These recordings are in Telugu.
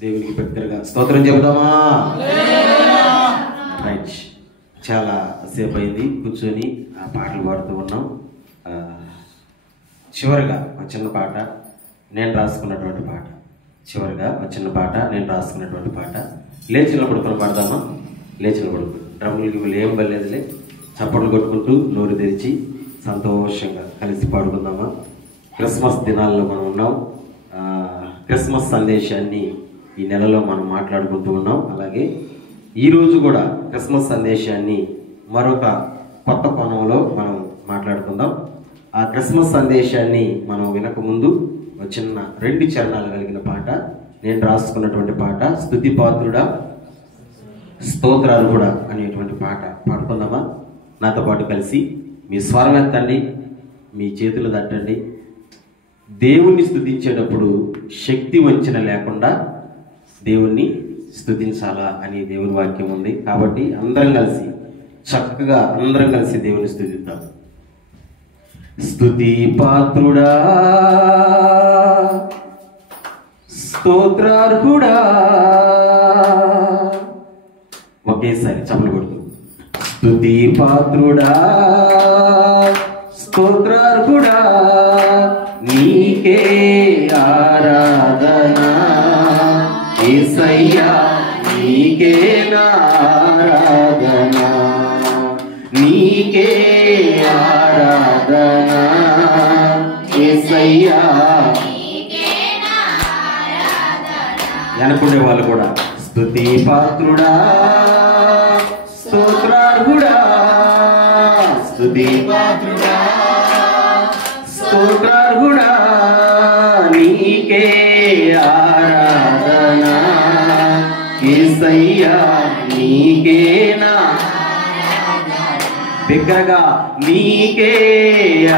దేవునికి పెద్దగా స్తోత్రం చెబుదామా? రైట్. చాలా సేపు అయింది కూర్చొని ఆ పాటలు పాడుతూ ఉన్నాం. చివరిగా ఒక చిన్న పాట నేను రాసుకున్నటువంటి పాట. చివరిగా ఒక చిన్న పాట నేను రాసుకున్నటువంటి పాట. లేచిన పడుకుని పాడదామా? లేచిన పడుకుని డ్రమ్ములకి ఏం పర్లేదులే, చప్పట్లు కొట్టుకుంటూ నోరు తెరిచి సంతోషంగా కలిసి పాడుకుందామా? క్రిస్మస్ దినాల్లో మనం ఉన్నాం. క్రిస్మస్ సందేశాన్ని ఈ నెలలో మనం మాట్లాడుకుంటూ ఉన్నాం. అలాగే ఈరోజు కూడా క్రిస్మస్ సందేశాన్ని మరొక కొత్త కోణంలో మనం మాట్లాడుకుందాం. ఆ క్రిస్మస్ సందేశాన్ని మనం వినకముందు ఒక చిన్న 2 చరణాలు కలిగిన పాట నేను రాసుకున్నటువంటి పాట, స్తుతి పాత్రుడా స్తోత్రాలు కూడా అనేటువంటి పాట పాడుకుందామా? నాతో పాటు కలిసి మీ స్వరం ఎత్తండి, మీ చేతులు తట్టండి. దేవుణ్ణి స్తుతించేటప్పుడు శక్తి వంచన లేకుండా దేవుణ్ణి స్తుతించాలా అని దేవుని వాక్యం ఉంది. కాబట్టి అందరం కలిసి చక్కగా అందరం కలిసి దేవుని స్తుతిద్దాం. స్తుతి పాత్రుడా స్తోత్రార్హుడా, ఒకేసారి చప్పట్లు కొడుతూ స్తుతి పాత్రుడా స్తోత్రార్హుడా, నీకే ఆరాధన యేసయ్యా, నీకే ఆరాధన, నీకే ఆరాధన యేసయ్యా. అనుకునే వాళ్ళు కూడా స్తుతి పాత్రుడా స్తోత్రార్హుడా, స్తుతి పాత్రుడా స్తోత్రార్హుడా, నీకే ఆరాధన యేసయ్యా, నీకే నా బిగ్గరగా నీకే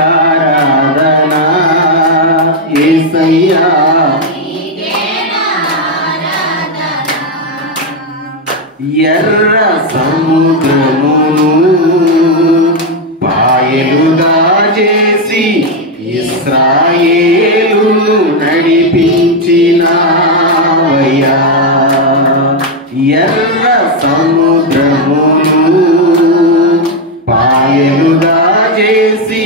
ఆరాధన యేసయ్యా. ఎర్ర సముద్రమును పాయలుగా చేసి ఇశ్రాయేలును నడిపించినావయ్యా. ఎర్ర సముద్రమును పాయలుగా చేసి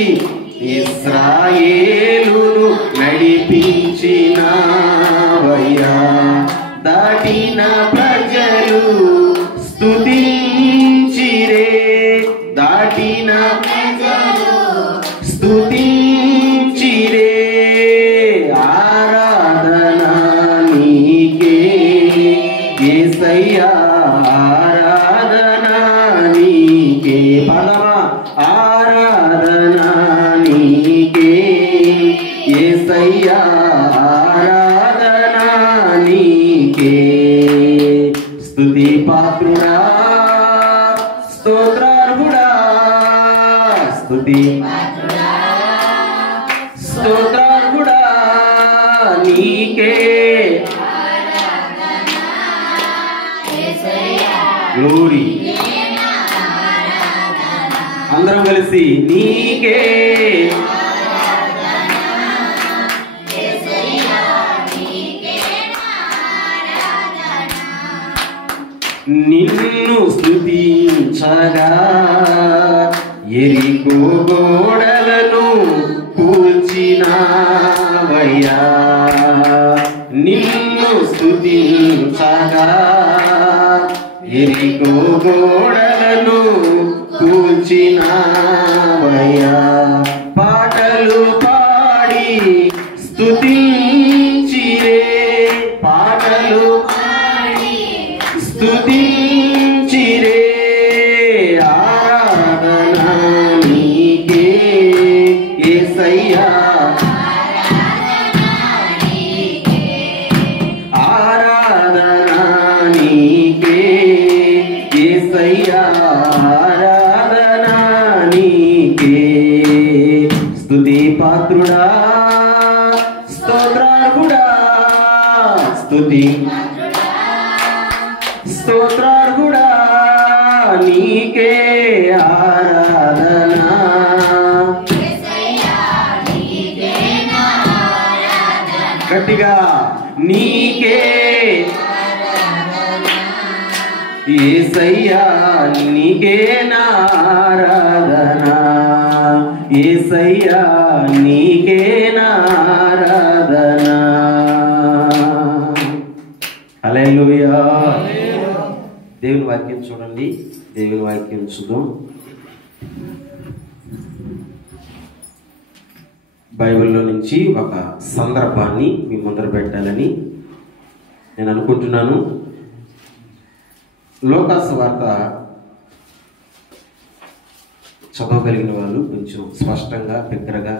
ఇశ్రాయేలును నడిపించినావయ్యా. దాటిన ప్రజలు స్తుతించిరే, దాటిన ప్రజలు స్తుతించిరే, ఆరాధన నీకే యేసయ్యా, ఆరాధన నీకే. పదమా ఆరాధన నీకే యేసయ్యా, ఆరాధన నీకే. స్తుతి పాత్రుడా స్తోత్రార్హుడా, స్తుతి స్తోత్రార్హుడా, నీకే గ్లోరీ. అందరం కలిసి నీకే నిన్ను స్తుతించగా ఎరికో గోడలను కూల్చినావయ్యా. నిన్ను స్తుతించగా ఎరికో గోడలను కూల్చినావయ్యా. పాటలు పాడి స్తుతించిరే, పాటలు స్తుతించిరే, ఆరాధన నీకే యేసయ్యా, ఆరాధన నీకే యేసయ్యా, ఆరాధన నీకే. స్తుతి పాత్రుడా స్తోత్రార్హుడా, స్తుతి స్తోత్రార్హుడా, నీకే ఆరాధన. గట్టిగా నీకే యేసయ్యా నీకే నా ఆరాధన, యేసయ్యా నీకే నా ఆరాధన. హల్లెలూయా. దేవుని వాక్యం చూడండి, దేవుని వాక్యం చూద్దాం. బైబిల్లో నుంచి ఒక సందర్భాన్ని మీ ముందర పెట్టాలని నేను అనుకుంటున్నాను. లోకాసు వార్త చదవగలిగిన వాళ్ళు కొంచెం స్పష్టంగా బిగ్గరగా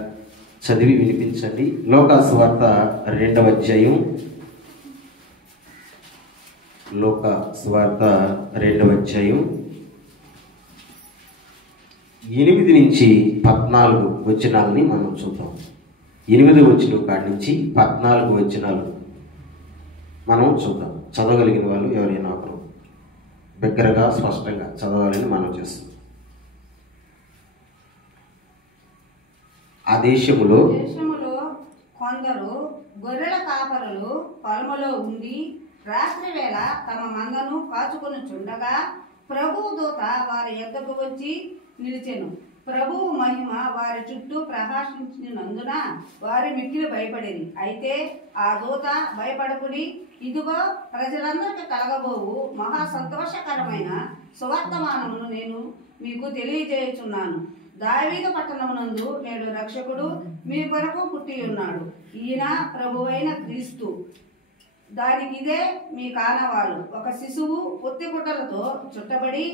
చదివి వినిపించండి. లోకాసు వార్త 2వ అధ్యాయం, లోకాసు వార్త 2వ అధ్యాయం 8 నుంచి 14 వచనాలని మనం చూద్దాం. 8 వచనం కాడి నుంచి 14 వచనాలు మనం చూద్దాం. చదవగలిగిన వాళ్ళు ఎవరైనా ఒకరు బిగ్గరగా స్పష్టంగా చదవాలని మనం చేస్తాం. ఆ దేశములో కొందరు గొర్రెల కాపరులు పొలములో ఉండి రాత్రి వేళ తమ మందను కాచుకొని చుండగా ప్రభువు దూత వారి యొద్దకు వచ్చి నిలిచెను. ప్రభువు మహిమ వారి చుట్టూ ప్రకాశించినందున వారి మిక్కిలి భయపడేది. అయితే ఆ దూత భయపడకుడి, ఇదిగో ప్రజలందరికీ కలగబోవు మహా సంతోషకరమైన సువర్తమానమును నేను మీకు తెలియజేయుచున్నాను. దావీదు పట్టణమునందు నేడు రక్షకుడు మీ కొరకు పుట్టి ఉన్నాడు. ఈయన ప్రభువైన క్రీస్తు. దానికి ఇదే మీ కానవాలు. ఒక శిశువు పొత్తి గుడ్డలతో చుట్టబడి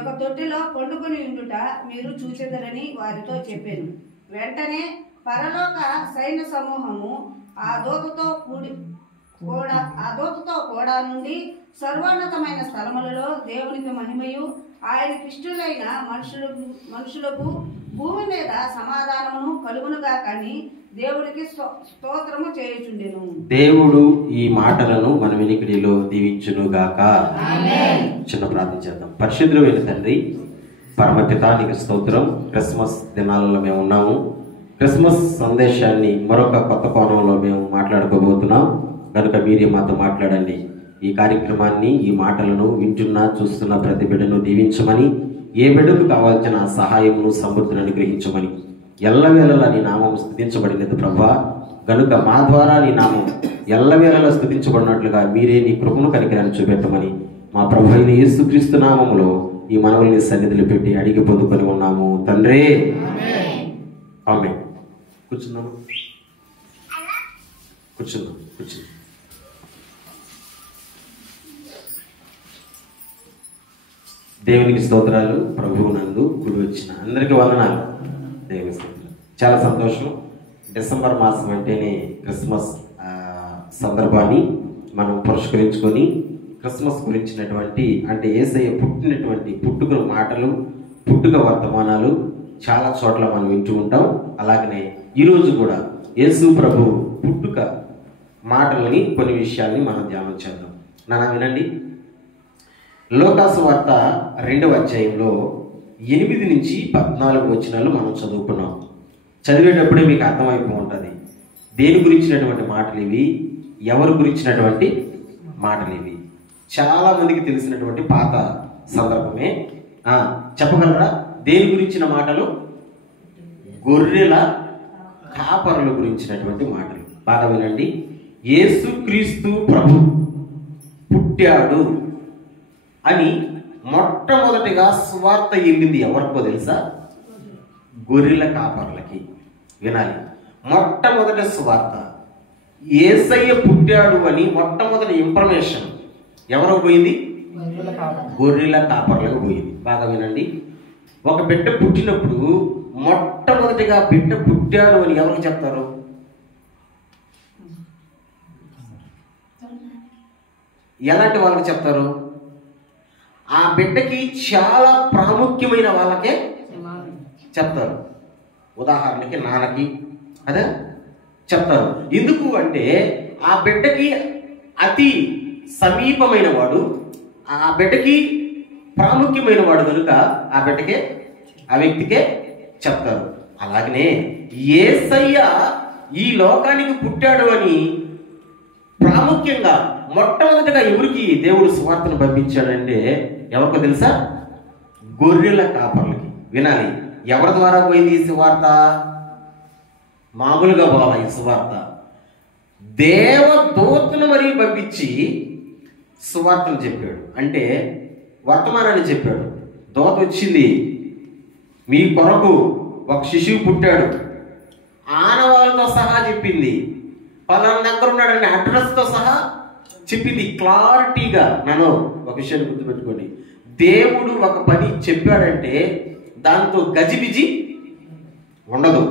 ఒక తొట్టిలో పండుకొని ఉండుట మీరు చూచెదరని వారితో చెప్పాను. వెంటనే పరలోక సైన్య సమూహము ఆ దూతతో కూడా నుండి సర్వోన్నతమైన స్థలములలో దేవునికి మహిమయు ఆయనకి ఇష్టలైన మనుషులకు భూమి మీద సమాధానమును కలుగునుగా కానీ దేవునికి స్తోత్రము చేయుచుండెను. దేవుడు ఈ మాటలను మన వినికిడిలో దీవించునుగాక. చిన్న ప్రార్థన చేద్దాం. పరిశుద్ధుడైన తండ్రి, పరమపితా నీకు స్తోత్రం. క్రిస్మస్ దినాలలో మేము ఉన్నాము. క్రిస్మస్ సందేశాన్ని మరొక కొత్త కోణంలో మేము మాట్లాడుకోబోతున్నాం కనుక మీరే మాతో మాట్లాడండి. ఈ కార్యక్రమాన్ని, ఈ మాటలను వింటున్నా చూస్తున్న ప్రతి బిడ్డను దీవించమని, ఏ బిడ్డకు కావాల్సిన సహాయమును సమృద్ధిని అనుగ్రహించమని, ఎల్లవేళలా నీ నామం స్తుతించబడినది ప్రభా. గనుక మా ద్వారా నీ నామం ఎల్లవేళలా స్తుతించబడినట్లుగా మీరే నీ కృపను కనికరాన్ని చూపెట్టమని మా ప్రభు అయిన యేసుక్రీస్తు నామములో ఈ మనవుల్ని సన్నిధిలో పెట్టి అడిగి పొందుకొని ఉన్నాము తండ్రి. ఆమేన్. కూర్చున్నాము, కూర్చున్నాం. దేవునికి స్తోత్రాలు. ప్రభువు నందు కూడి వచ్చిన అందరికీ వందనాలు. దేవునికి స్తోత్రాలు. చాలా సంతోషం. డిసెంబర్ మాసం అంటేనే క్రిస్మస్ సందర్భాన్ని మనం పురస్కరించుకొని క్రిస్మస్ గురించినటువంటి, అంటే యేసయ్య పుట్టినటువంటి పుట్టుక మాటలు, పుట్టుక వర్తమానాలు చాలా చోట్ల మనం వింటూ ఉంటాం. అలాగనే ఈరోజు కూడా యేసు ప్రభు పుట్టుక మాటలని, కొన్ని విషయాల్ని మనం ధ్యానం చేద్దాం. నాన్న వినండి. లోకాసు వార్త 2వ అధ్యాయంలో 8 నుంచి 14 వచనాలు మనం చదువుకున్నాం. చదివేటప్పుడే మీకు అర్థమైపో ఉంటుంది దేని గురించినటువంటి మాటలు ఇవి, ఎవరు గురించినటువంటి మాటలు ఇవి. చాలా మందికి తెలిసినటువంటి పాత సందర్భమే. చెప్పగలరా దేని గురించిన మాటలు? గొర్రెల కాపరుల గురించినటువంటి మాటలు. బాగా వినండి. యేసుక్రీస్తు ప్రభు పుట్టాడు అని మొట్టమొదటిగా సువార్త వెళ్ళింది ఎవరికో తెలుసా? గొర్రెల కాపర్లకి. వినాలి, మొట్టమొదటి సువార్త యేసయ్య పుట్టాడు అని మొట్టమొదటి ఇన్ఫర్మేషన్ ఎవరికి పోయింది? గొర్రెల కాపర్లకు పోయింది. బాగా వినండి. ఒక బిడ్డ పుట్టినప్పుడు మొట్టమొదటిగా బిడ్డ పుట్టాడు అని ఎవరికి చెప్తారు? ఎలాంటి వాళ్ళకి చెప్తారు? ఆ బిడ్డకి చాలా ప్రాముఖ్యమైన వాళ్ళకే చెప్తారు. ఉదాహరణకి నాన్నకి అదే చెప్తారు. ఎందుకు అంటే ఆ బిడ్డకి అతి సమీపమైన వాడు, ఆ బిడ్డకి ప్రాముఖ్యమైన వాడు కనుక ఆ వ్యక్తికే చెప్తారు. అలాగనే యేసయ్య ఈ లోకానికి పుట్టాడు అని ప్రాముఖ్యంగా మొట్టమొదటిగా ఎవరికి దేవుడు సువార్తను పంపించాడంటే ఎవరికో తెలుసా? గొర్రెల కాపర్లకి. వినాలి, ఎవరి ద్వారా పోయింది ఈ సువార్త? మామూలుగా పోవాలి ఈ సువార్త. దేవదూతను మరి పంపించి సువార్తను చెప్పాడు. అంటే వర్తమానాన్ని చెప్పాడు. దూత వచ్చింది, మీ కొరకు ఒక శిశువు పుట్టాడు, ఆనవాళ్ళతో సహా చెప్పింది, పలానా దగ్గర ఉన్నాడని అడ్రస్తో సహా చెప్పింది క్లారిటీగా. నన్ను ఒక విషయాన్ని గుర్తుపెట్టుకోండి, దేవుడు ఒక పని చెప్పాడంటే దాంతో గజిబిజి ఉండదు.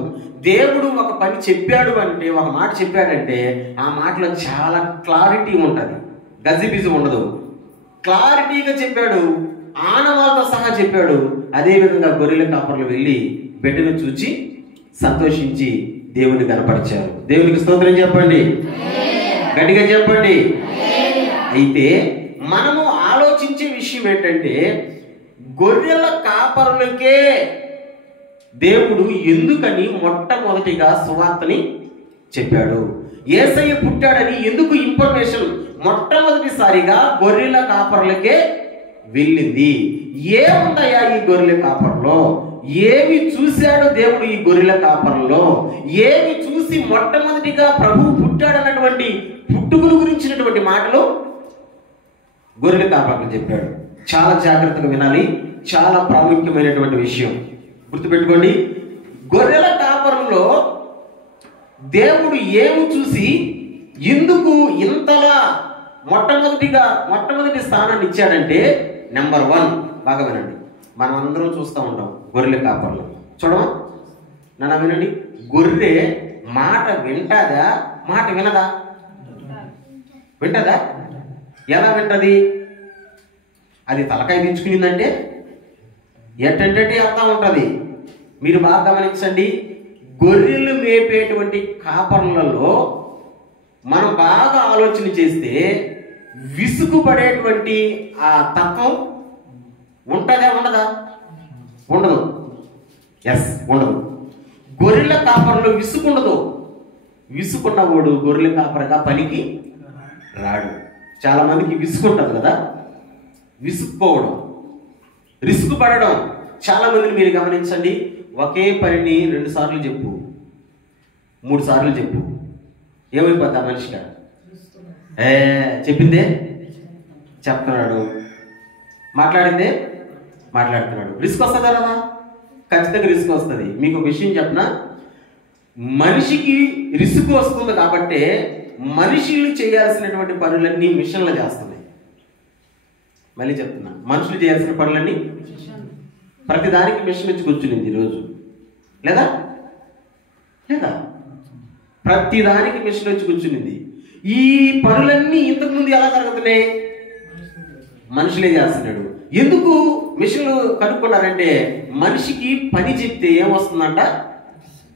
దేవుడు ఒక పని చెప్పాడు అంటే, ఒక మాట చెప్పాడంటే ఆ మాటలో చాలా క్లారిటీ ఉంటుంది, గజిబిజి ఉండదు. క్లారిటీగా చెప్పాడు, ఆనవాళ్ళతో సహా చెప్పాడు. అదేవిధంగా గొర్రెల కాపర్లు వెళ్ళి బిడ్డను చూచి సంతోషించి దేవుని కనపరిచారు. దేవునికి స్తోత్రం చెప్పండి, గట్టిగా చెప్పండి. అయితే మనము ఆలోచించే విషయం ఏంటంటే, గొర్రెల కాపరులకే దేవుడు ఎందుకని మొట్టమొదటిగా సువార్తని చెప్పాడు? యేసయ్య పుట్టాడని ఎందుకు ఇన్ఫర్మేషన్ మొట్టమొదటిసారిగా గొర్రెల కాపరులకే వెళ్ళింది? ఏముందయ్యా ఈ గొర్రెల కాపర్లో? ఏమి చూశాడు దేవుడు ఈ గొర్రెల కాపర్లో? ఏమి చూసి మొట్టమొదటిగా ప్రభువు పుట్టాడన్నటువంటి పుట్టుకుల గురించినటువంటి మాటలు గొర్రెల కాపర్లు చెప్పాడు. చాలా జాగ్రత్తగా వినాలి, చాలా ప్రాముఖ్యమైనటువంటి విషయం గుర్తుపెట్టుకోండి. గొర్రెల కాపరంలో దేవుడు ఏమి చూసి ఎందుకు ఇంతలా మొట్టమొదటి స్థానాన్ని ఇచ్చాడంటే, నెంబర్ 1, బాగా వినండి. మనం అందరం చూస్తూ ఉంటాం గొర్రెల కాపర్లు. చూడమా నన్ను వినండి, గొర్రె మాట వింటాదా, మాట వినదా? వింటదా? ఎలా వింటది? అది తలకాయ దించుకునిందంటే ఎట్టంటే అర్థం ఉంటుంది. మీరు బాగా గమనించండి, గొర్రెలు మేపేటువంటి కాపర్లలో మనం బాగా ఆలోచన చేస్తే విసుగుపడేటువంటి ఆ తత్వం ఉంటుందా, ఉండదా? ఉండదు. ఎస్, ఉండదు. గొర్రెల కాపర్లో విసుగుండదు. విసుకున్నవాడు గొర్రెల కాపరగా పనికి రాడు. చాలా మందికి విసుకుంటుంది కదా, విసుక్కోవడం, రిస్క్ పడడం. చాలా మందిని మీరు గమనించండి, ఒకే పనిని 2 సార్లు చెప్పు, 3 సార్లు చెప్పు, ఏమైపోద్ది ఆ మనిషిగా? చెప్పిందే చెప్తున్నాడు, మాట్లాడిందే మాట్లాడుతున్నాడు. రిస్క్ వస్తుందా కదా? ఖచ్చితంగా రిస్క్ వస్తుంది. మీకు ఒక విషయం చెప్పనా, మనిషికి రిస్క్ వస్తుంది కాబట్టి మనుషులు చేయాల్సినటువంటి పనులన్నీ మిషన్లు చేస్తున్నాయి. మళ్ళీ చెప్తున్నా, మనుషులు చేయాల్సిన పనులన్నీ ప్రతిదానికి మిషన్ వచ్చి కూర్చునింది ఈరోజు, లేదా లేదా ప్రతిదానికి మిషన్ వచ్చి కూర్చునింది. ఈ పనులన్నీ ఇంతకుముందు ఎలా జరుగుతున్నాయి? మనుషులే చేస్తున్నాడు. ఎందుకు మిషన్లు కనుక్కున్నారంటే, మనిషికి పని చెప్తే ఏమొస్తుందంట?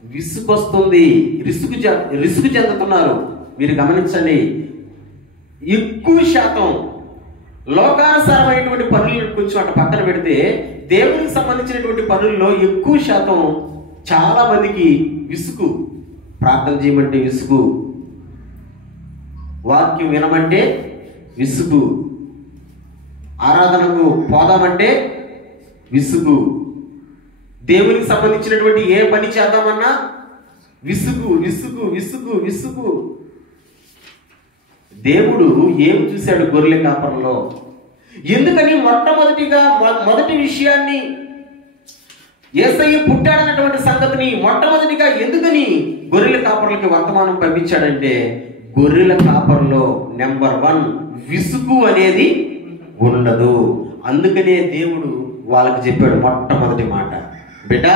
విసుగు వస్తుంది, రిస్క్ చెందుతున్నారు. మీరు గమనించండి, ఎక్కువ శాతం లోకానుసారమైనటువంటి పనులను కొంచెం అటు పక్కన పెడితే దేవునికి సంబంధించినటువంటి పనుల్లో ఎక్కువ శాతం చాలా మందికి విసుగు. ప్రార్థన చేయమంటే విసుగు, వాక్యం వినమంటే విసుగు, ఆరాధనకు పోదామంటే విసుగు, దేవునికి సంబంధించినటువంటి ఏ పని చేద్దామన్నా విసుగు విసుగు విసుగు విసుగు. దేవుడు ఏం చూశాడు గొర్రెల కాపర్లో? ఎందుకని మొదటి విషయాన్ని, యేసయ్య పుట్టాడన్నటువంటి సంగతిని మొట్టమొదటిగా ఎందుకని గొర్రెల కాపర్లకి వర్తమానం పంపించాడంటే, గొర్రెల కాపర్లో నెంబర్ 1 విసుగు అనేది ఉండదు. అందుకనే దేవుడు వాళ్ళకి చెప్పాడు మొట్టమొదటి మాట, బిడ్డ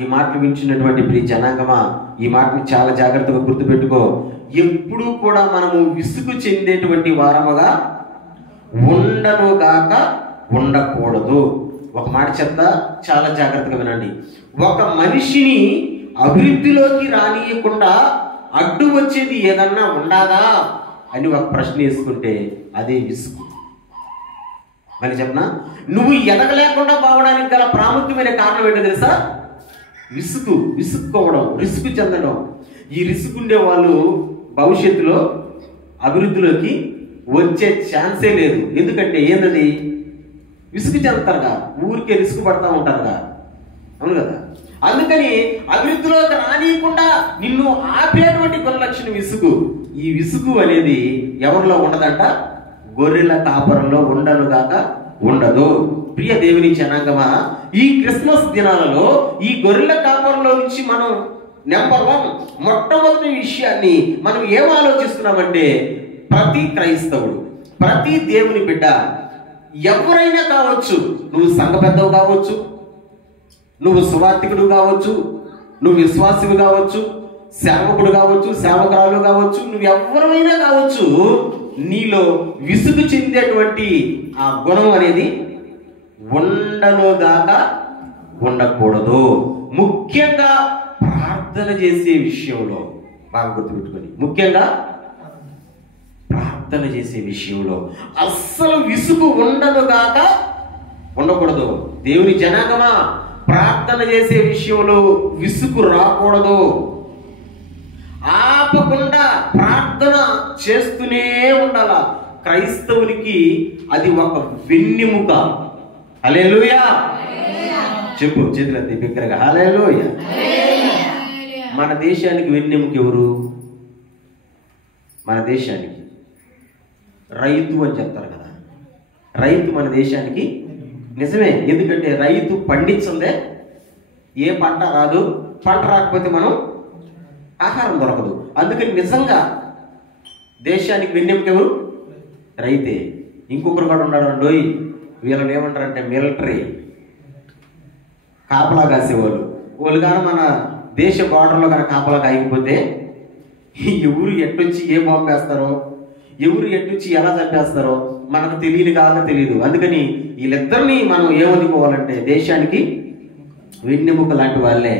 ఈ మాటలు వింటున్నటువంటి ప్రియ జనాంగమా, ఈ మాటని చాలా జాగ్రత్తగా గుర్తుపెట్టుకో. ఎప్పుడూ కూడా మనము విసుగు చెందేటువంటి వారముగా ఉండనుగాక ఉండకూడదు. ఒక మాట చెప్తా, చాలా జాగ్రత్తగా వినండి. ఒక మనిషిని అభివృద్ధిలోకి రానియకుండా అడ్డు వచ్చేది ఏదన్నా ఉండాదా అని ఒక ప్రశ్న వేసుకుంటే అదే విసుగు. మరి చెప్పనా, నువ్వు ఎదగలేకుండా పోవడానికి గల ప్రాముఖ్యమైన కారణం ఏంటో తెలుసా? విసుక్కోవడం, రిస్క్ చెందడం. ఈ రిస్క్ ఉండే వాళ్ళు భవిష్యత్తులో అభివృద్ధిలోకి వచ్చే ఛాన్సే లేదు. ఎందుకంటే ఏంటది, విసుగు చెందుతారుగా, ఊరికే రిస్క్ పడతా ఉంటారుగా, అవును కదా. అందుకని అభివృద్ధిలోకి రానియకుండా నిన్ను ఆపేటువంటి గుణలక్షణం విసుగు. ఈ విసుగు అనేది ఎవరిలో ఉండదంట, గొర్రెల కాపరంలో ఉండనుగాక ఉండదు. ప్రియ దేవుని జనాంగమా, ఈ క్రిస్మస్ దినాలలో ఈ గొర్రెల కాపరంలో నుంచి మనం నెంబర్ 1 మొట్టమొదటి విషయాన్ని మనం ఏం ఆలోచిస్తున్నామంటే, ప్రతి క్రైస్తవుడు, ప్రతి దేవుని బిడ్డ, ఎవరైనా కావచ్చు, నువ్వు సంఘ పెద్దవు కావచ్చు, నువ్వు సువార్థికుడు కావచ్చు, నువ్వు విశ్వాసివి కావచ్చు, సేవకుడు కావచ్చు, సేవకురాలు కావచ్చు, నువ్వు ఎవరైనా కావచ్చు, నీలో విసుగు చెందేటువంటి ఆ గుణం అనేది ఉండనుగాక ఉండకూడదు. ముఖ్యంగా ప్రార్థన చేసే విషయంలో బాగా గుర్తుపెట్టుకొని, ముఖ్యంగా ప్రార్థన చేసే విషయంలో అస్సలు విసుగు ఉండనుగాక ఉండకూడదు. దేవుని జనాంగమా, ప్రార్థన చేసే విషయంలో విసుగు రాకూడదు. ఆపకుండా ప్రార్థన చేస్తూనే ఉండాల. క్రైస్తవునికి అది ఒక వెన్నెముక. హల్లెలూయా చెప్పు, చేతులెత్తి బిగ్గరగా హల్లెలూయా. మన దేశానికి వెన్నెముక ఎవరు? మన దేశానికి రైతు అని చెప్తారు కదా. రైతు మన దేశానికి నిజమే. ఎందుకంటే రైతు పండించిందే ఏ పంట రాదు, పంట రాకపోతే మనం ఆహారం దొరకదు. అందుకని నిజంగా దేశానికి వెన్నెముక ఎవరు? రైతే. ఇంకొకరు కూడా ఉన్నాడు అండోయ్, వీళ్ళని ఏమంటారంటే మిలిటరీ కాపలా కాసేవాళ్ళు. వాళ్ళు కానీ మన దేశ బార్డర్లో కానీ కాపలా కాయకపోతే ఎవరు ఎట్టొచ్చి ఏ బాంబు వేస్తారో, ఎవరు ఎట్టొచ్చి ఎలా చంపేస్తారో మనకు తెలియదు. అందుకని వీళ్ళిద్దరిని మనం ఏమనుకోవాలంటే దేశానికి వెన్నెముక లాంటి వాళ్ళే.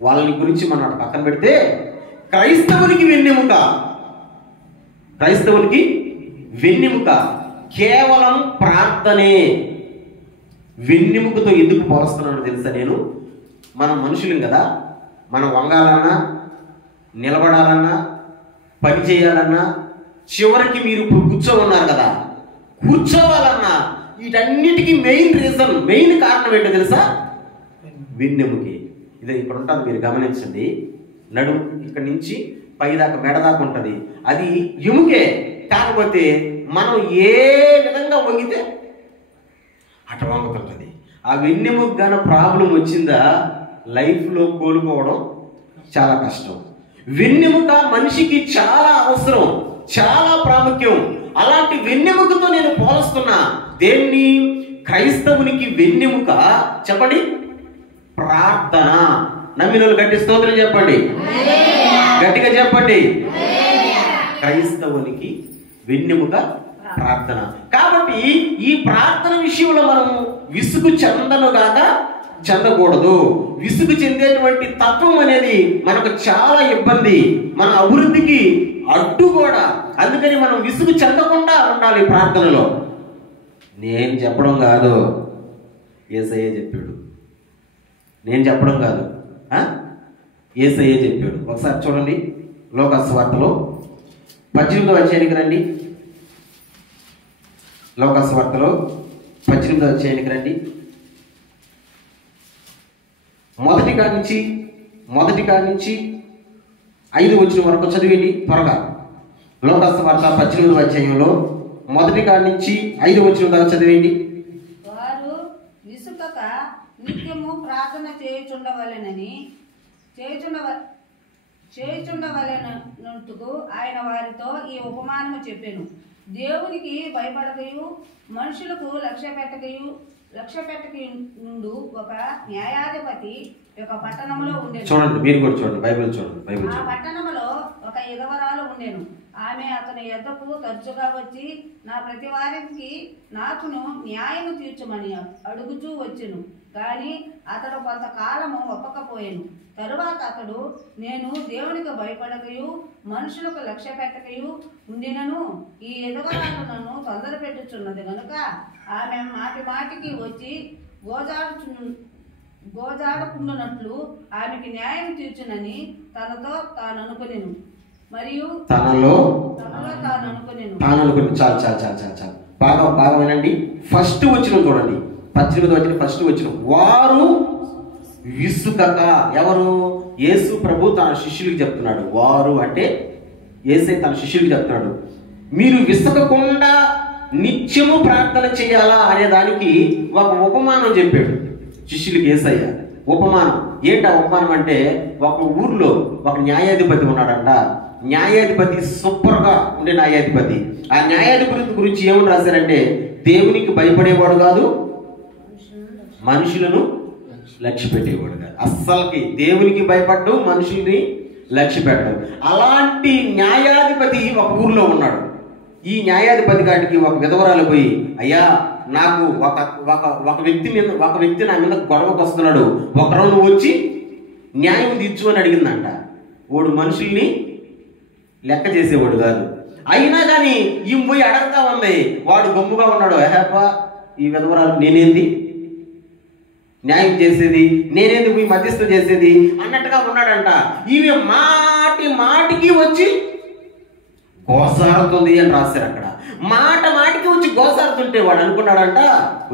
వాళ్ళని గురించి మనం అటు పక్కన పెడితే, క్రైస్తవునికి వెన్నెముక కేవలం ప్రార్థనే. వెన్నెముకతో ఎందుకు పోలుస్తున్నానో తెలుసా నేను? మనం మనుషులం కదా, మనం వంగాలన్నా, నిలబడాలన్నా, పని చేయాలన్నా, చివరికి మీరు ఇప్పుడు కూర్చోమన్నారు కదా, కూర్చోవాలన్నా వీటన్నిటికీ మెయిన్ కారణం ఏంటో తెలుసా? వెన్నెముకి. ఇది ఇక్కడ ఉంటుంది, మీరు గమనించండి. నడుము ఇక్కడ నుంచి పైదాకా మెడదాకా ఉంటుంది, అది ఎముకే. కాకపోతే మనం ఏ విధంగా వంగితే అట వంగుతుంటుంది. ఆ వెన్నెముక గాన ప్రాబ్లం వచ్చిందా లైఫ్లో కోలుకోవడం చాలా కష్టం. వెన్నెముక మనిషికి చాలా అవసరం, చాలా ప్రాముఖ్యం. అలాంటి వెన్నెముకతో నేను పోలుస్తున్నా దేన్ని? క్రైస్తవునికి వెన్నెముక చెప్పండి, ప్రార్థన. నమ్మిన వాళ్ళు గట్టి స్తోత్రం చెప్పండి, గట్టిగా చెప్పండి. క్రైస్తవునికి వెన్నెముక ప్రార్థన. కాబట్టి ఈ ప్రార్థన విషయంలో మనము విసుగు చెందకూడదు. విసుగు చెందేటువంటి తత్వం అనేది మనకు చాలా ఇబ్బంది, మన అభివృద్ధికి అడ్డు కూడా. అందుకని మనం విసుగు చెందకుండా ఉండాలి ప్రార్థనలో. నేను చెప్పడం కాదు, యేసయ్య చెప్పాడు. నేను చెప్పడం కాదు, యేసయ్య చెప్పాడు. ఒకసారి చూడండి, లోకాసు వార్తలో 18వ అధ్యాయానికి రండి. లోకాసు వార్తలో 18వ అధ్యాయానికి రండి. మొదటి కాడి నుంచి 5 వచనం వరకు చదివేయండి త్వరగా. లోకాసు వార్త 18వ అధ్యాయంలో మొదటి కాడి నుంచి 5 వచనం దాకా చదివేయండి. వారు విసుకక నిత్యము ప్రార్థన చేయుచుండవలెనంటుకు ఆయన వారితో ఈ ఉపమానము చెప్పెను. దేవునికి భయపడకయు మనుషులకు లక్ష్య పెట్టకయుండు ఒక న్యాయాధిపతి ఒక పట్టణంలో ఉండేను. చూడండి, మీరు కూడా చూడండి, బైబిల్ చూడండి. ఆ పట్టణంలో ఒక విధవరాలు ఉండేను. ఆమె అతని యొద్దకు తరచుగా వచ్చి నా ప్రతి వారికి నాకును న్యాయం తీర్చమని అడుగుచూ వచ్చెను. కానీ అతడు కొంతకాలము ఒప్పకపోయాను. తరువాత అతడు, నేను దేవునికి భయపడకయు మనుషులకు లక్ష్య పెట్టకయు ఉండినను ఈ విధవరాలు నన్ను తొందర పెట్టుచున్నది కనుక ఆమె మాటికి వచ్చి గోజాడుకుండునట్లు ఆమెకి న్యాయం తీర్చునని తనతో తాను అనుకునేను. మరియు తనలో తాను అనుకునేను. చాలు చాలు చాలు చాలు చాలు బాగా వినండి. ఫస్ట్ వచ్చిన చూడండి, 18వ వచనం ఫస్ట్ వచ్చిన. వారు విసుకక, ఎవరు? యేసు ప్రభు తన శిష్యులకు చెప్తున్నాడు. వారు అంటే యేసే తన శిష్యులకు చెప్తున్నాడు, మీరు విసుకకుండా నిత్యము ప్రార్థన చేయాలా అనే దానికి ఒక ఉపమానం చెప్పాడు శిష్యులకి యేసయ్య. ఉపమానం ఏంటి? ఆ ఉపమానం అంటే, ఒక ఊర్లో ఒక న్యాయాధిపతి ఉన్నాడంట. న్యాయాధిపతి సూపర్గా ఉండే న్యాయాధిపతి. ఆ న్యాయాధిపతి గురించి ఏమని రాశారంటే, దేవునికి భయపడేవాడు కాదు, మనుషులను లక్ష్య పెట్టేవాడు కాదు. అస్సలకి దేవునికి భయపడ్డు, మనుషుల్ని లక్ష్య పెట్టడు. అలాంటి న్యాయాధిపతి ఒక ఊర్లో ఉన్నాడు. ఈ న్యాయాధిపతి గారికి ఒక విధవరాలు పోయి, అయ్యా నాకు ఒక వ్యక్తి నా మీద గొడవకు వస్తున్నాడు, ఒకరు నువ్వు వచ్చి న్యాయం తీర్చు అని అడిగిందంట. వాడు మనుషుల్ని లెక్క చేసేవాడు కాదు. అయినా కానీ ఈమె పోయి అడగతా ఉంది. వాడు గమ్ముగా ఉన్నాడు. ఏహప్పా, ఈ విధవరాలు నేనేంది న్యాయం చేసేది, నేనేంది పోయి మధ్యస్థం చేసేది అన్నట్టుగా ఉన్నాడంట. ఈమె మాటికి వచ్చి గోసారుతుంది అని రాశారు అక్కడ. మాటికి వచ్చి గోసారుతుంటే వాడు అనుకున్నాడంట,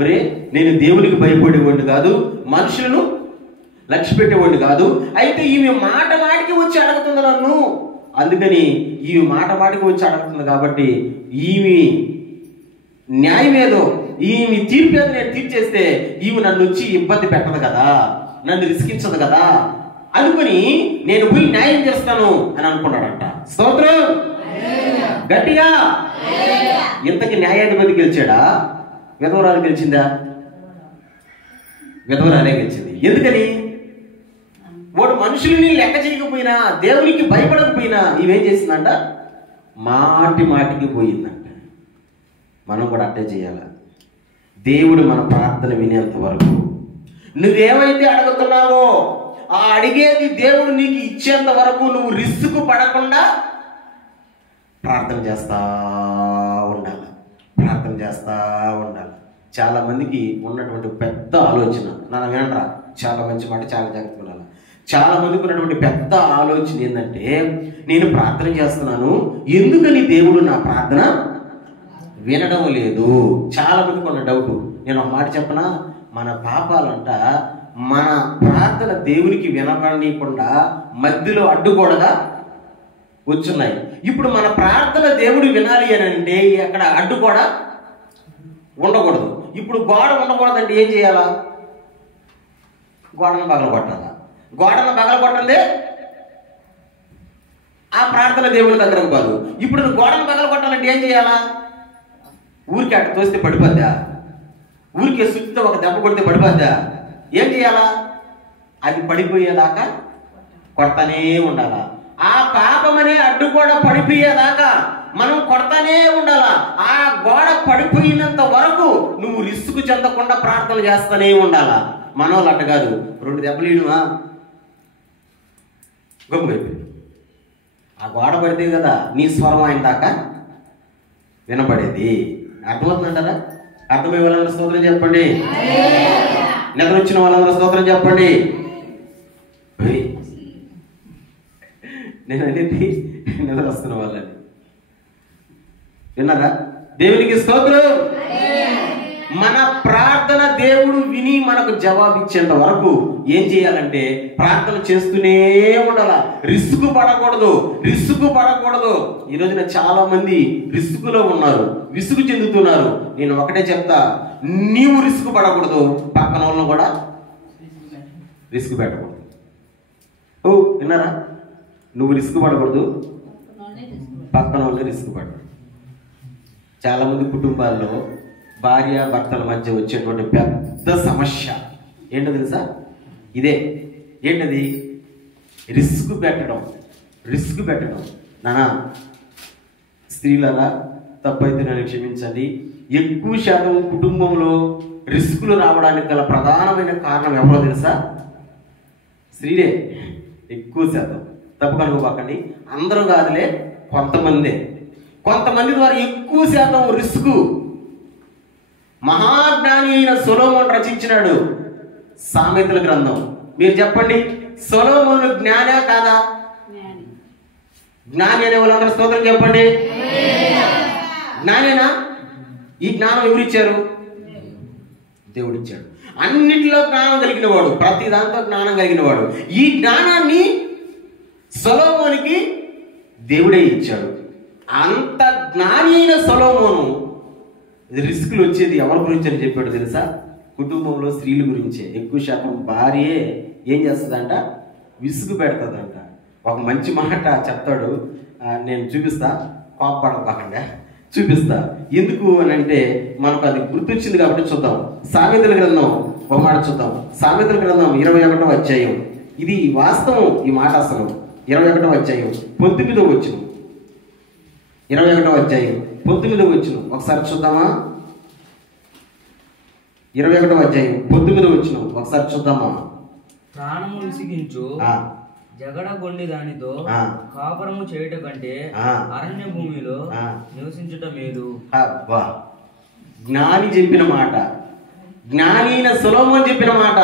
ఒరే నేను దేవునికి భయపడేవాడిని కాదు, మనుషులను లక్ష్య పెట్టేవాడిని కాదు, అయితే ఈమె మాటికి వచ్చి అడుగుతుంది నన్ను, అందుకని ఈమె మాటికి వచ్చి అడుగుతుంది కాబట్టి ఈమె న్యాయం ఏదో, ఈమె తీర్పు ఏదో నేను తీర్చేస్తే ఈమె నన్ను వచ్చి ఇబ్బంది పెట్టదు కదా, నన్ను రిస్కించదు కదా అనుకుని నేను పోయి న్యాయం చేస్తాను అని అనుకున్నాడంట. స్తోత్రం గట్టిగా. ఇంతకి న్యాయాధిపతి గెలిచాడా? విధవరాలు గెలిచిందా? విధవరాలే గెలిచింది. ఎందుకని? వాడు మనుషుల్ని లెక్క చేయకపోయినా, దేవునికి భయపడకపోయినా ఇవేం చేసిందంట? మాటికి పోయిందంట. మనం కూడా అట్టే చేయాల. దేవుడు మన ప్రార్థన వినేంత వరకు నువ్వేమైతే అడుగుతున్నావో ఆ అడిగేది దేవుడు నీకు ఇచ్చేంత వరకు నువ్వు రిస్క్ పడకుండా ప్రార్థన చేస్తా ఉండాలి. చాలా మందికి ఉన్నటువంటి పెద్ద ఆలోచన, నన్ను వినరా, చాలా మంచి మాట, చాలా జాగ్రత్తగా ఉండాలి. చాలా మందికి ఉన్నటువంటి పెద్ద ఆలోచన ఏంటంటే, నేను ప్రార్థన చేస్తున్నాను, ఎందుకని దేవుడు నా ప్రార్థన వినడం లేదు? చాలా మందికి ఉన్న డౌట్. నేను ఒక మాట చెప్పనా, మన పాపాలంట మన ప్రార్థన దేవునికి వినపడనీయకుండా మధ్యలో అడ్డుగోడగా వచ్చున్నాయి. ఇప్పుడు మన ప్రార్థన దేవుడు వినాలి అని అంటే అక్కడ అడ్డుగోడ ఉండకూడదు. ఇప్పుడు గోడ ఉండకూడదంటే ఏం చేయాలా? గోడను పగలగొట్టాలా. గోడను పగలగొట్టందే ఆ ప్రార్థన దేవుడి దగ్గరకు కాదు. ఇప్పుడు గోడను పగలగొట్టాలంటే ఏం చేయాలా? ఊరికి అట్ట తోస్తే పడిపోద్దా? ఊరికి సుత్తితో ఒక దెబ్బ కొడితే పడిపోద్దా? ఏం చేయాలా? అది పడిపోయేదాకా కొడతానే ఉండాలా. ఆ పాపమనే అడ్డు కూడా పడిపోయేదాకా మనం కొడతానే ఉండాలా. ఆ గోడ పడిపోయినంత వరకు నువ్వు రిస్క్ చెందకుండా ప్రార్థన చేస్తానే ఉండాలా. మనోళ్ళు అట్ట కాదు, 2 దెబ్బలు ఇడువా గొప్పైపోయి. ఆ గోడ పడితే కదా నీ స్వరం ఆయన దాకా వినపడేది. అర్థమవుతుందంటారా? అర్థమయ్యే వాళ్ళందరూ స్తోత్రం చెప్పండి. నిద్ర వచ్చిన వాళ్ళందరూ స్తోత్రం చెప్పండి. నేను అనేది నిద్ర వస్తున్న వాళ్ళని విన్నారా? దేవునికి స్తోత్రం. మన ప్రార్థన దేవుడు విని మనకు జవాబిచ్చేంత వరకు ఏం చేయాలంటే ప్రార్థన చేస్తూనే ఉండాల. రిస్క్ పడకూడదు. ఈ రోజున చాలా మంది రిస్కులో ఉన్నారు, విసుగు చెందుతున్నారు. నేను ఒకటే చెప్తా, నీవు రిస్క్ పడకూడదు, పక్కన వాళ్ళను కూడా రిస్క్ పెట్టకూడదు. ఓ విన్నారా? నువ్వు రిస్క్ పడకూడదు, పక్కన వాళ్ళు రిస్క్ పడకూడదు. చాలా మంది కుటుంబాల్లో భార్య భర్తల మధ్య వచ్చేటువంటి పెద్ద సమస్య ఏంటో తెలుసా? ఇదే. ఏంటది? రిస్క్ పెట్టడం. నానా స్త్రీలరా, తప్పైతే నన్ను క్షమించండి. ఎక్కువ శాతం కుటుంబంలో రిస్కులు రావడానికి గల ప్రధానమైన కారణం ఎవరో తెలుసా? స్త్రీలే ఎక్కువ శాతం. తప్పు కనుకోబాకండి, అందరూ కాదులే, కొంతమంది ద్వారా ఎక్కువ శాతం రిస్క్. మహాజ్ఞాని అయిన సొలొమోను రచించినాడు సామెతల గ్రంథం. మీరు చెప్పండి, సొలొమోను జ్ఞానా కాదా? జ్ఞాని అనే వాళ్ళందరూ స్తోత్రం చెప్పండి. జ్ఞానేనా? ఈ జ్ఞానం ఎవరిచ్చారు? దేవుడు ఇచ్చాడు. అన్నిటిలో జ్ఞానం కలిగిన వాడు, ప్రతి దాంతో జ్ఞానం కలిగిన వాడు. ఈ జ్ఞానాన్ని సొలొమోనుకి దేవుడే ఇచ్చాడు. అంత జ్ఞాని అయిన సొలొమోను రిస్కులు వచ్చేది ఎవరి గురించి అని చెప్పాడు తెలుసా? కుటుంబంలో స్త్రీల గురించే. ఎక్కువ శాతం భార్యే ఏం చేస్తుందంట? విసుగు పెడుతుందంట. ఒక మంచి మాట చెప్తాడు, నేను చూపిస్తా, కోపపడకుండా చూపిస్తా. ఎందుకు అని అంటే మనకు అది గుర్తొచ్చింది కాబట్టి చూద్దాం. సామెతల గ్రంథం ఒక మాట చూద్దాం. సామెతల గ్రంథం 21వ అధ్యాయం. ఇది వాస్తవం, ఈ మాట అసలు 21వ అధ్యాయం 19వ వచనం. 21వ అధ్యాయం 19వ వచనం ఒకసారి చూద్దామా? 21వ అధ్యాయం 19వ వచనం ఒకసారి చూద్దామా? ప్రాణము విసిగించు జగడగొండి దానితో కాపురము చేయుట కంటే అరణ్య భూమిలో నివసించుట మేలు. అబ్బా, జ్ఞాని చెప్పిన మాట, జ్ఞాని అయిన సొలొమోను చెప్పిన మాట.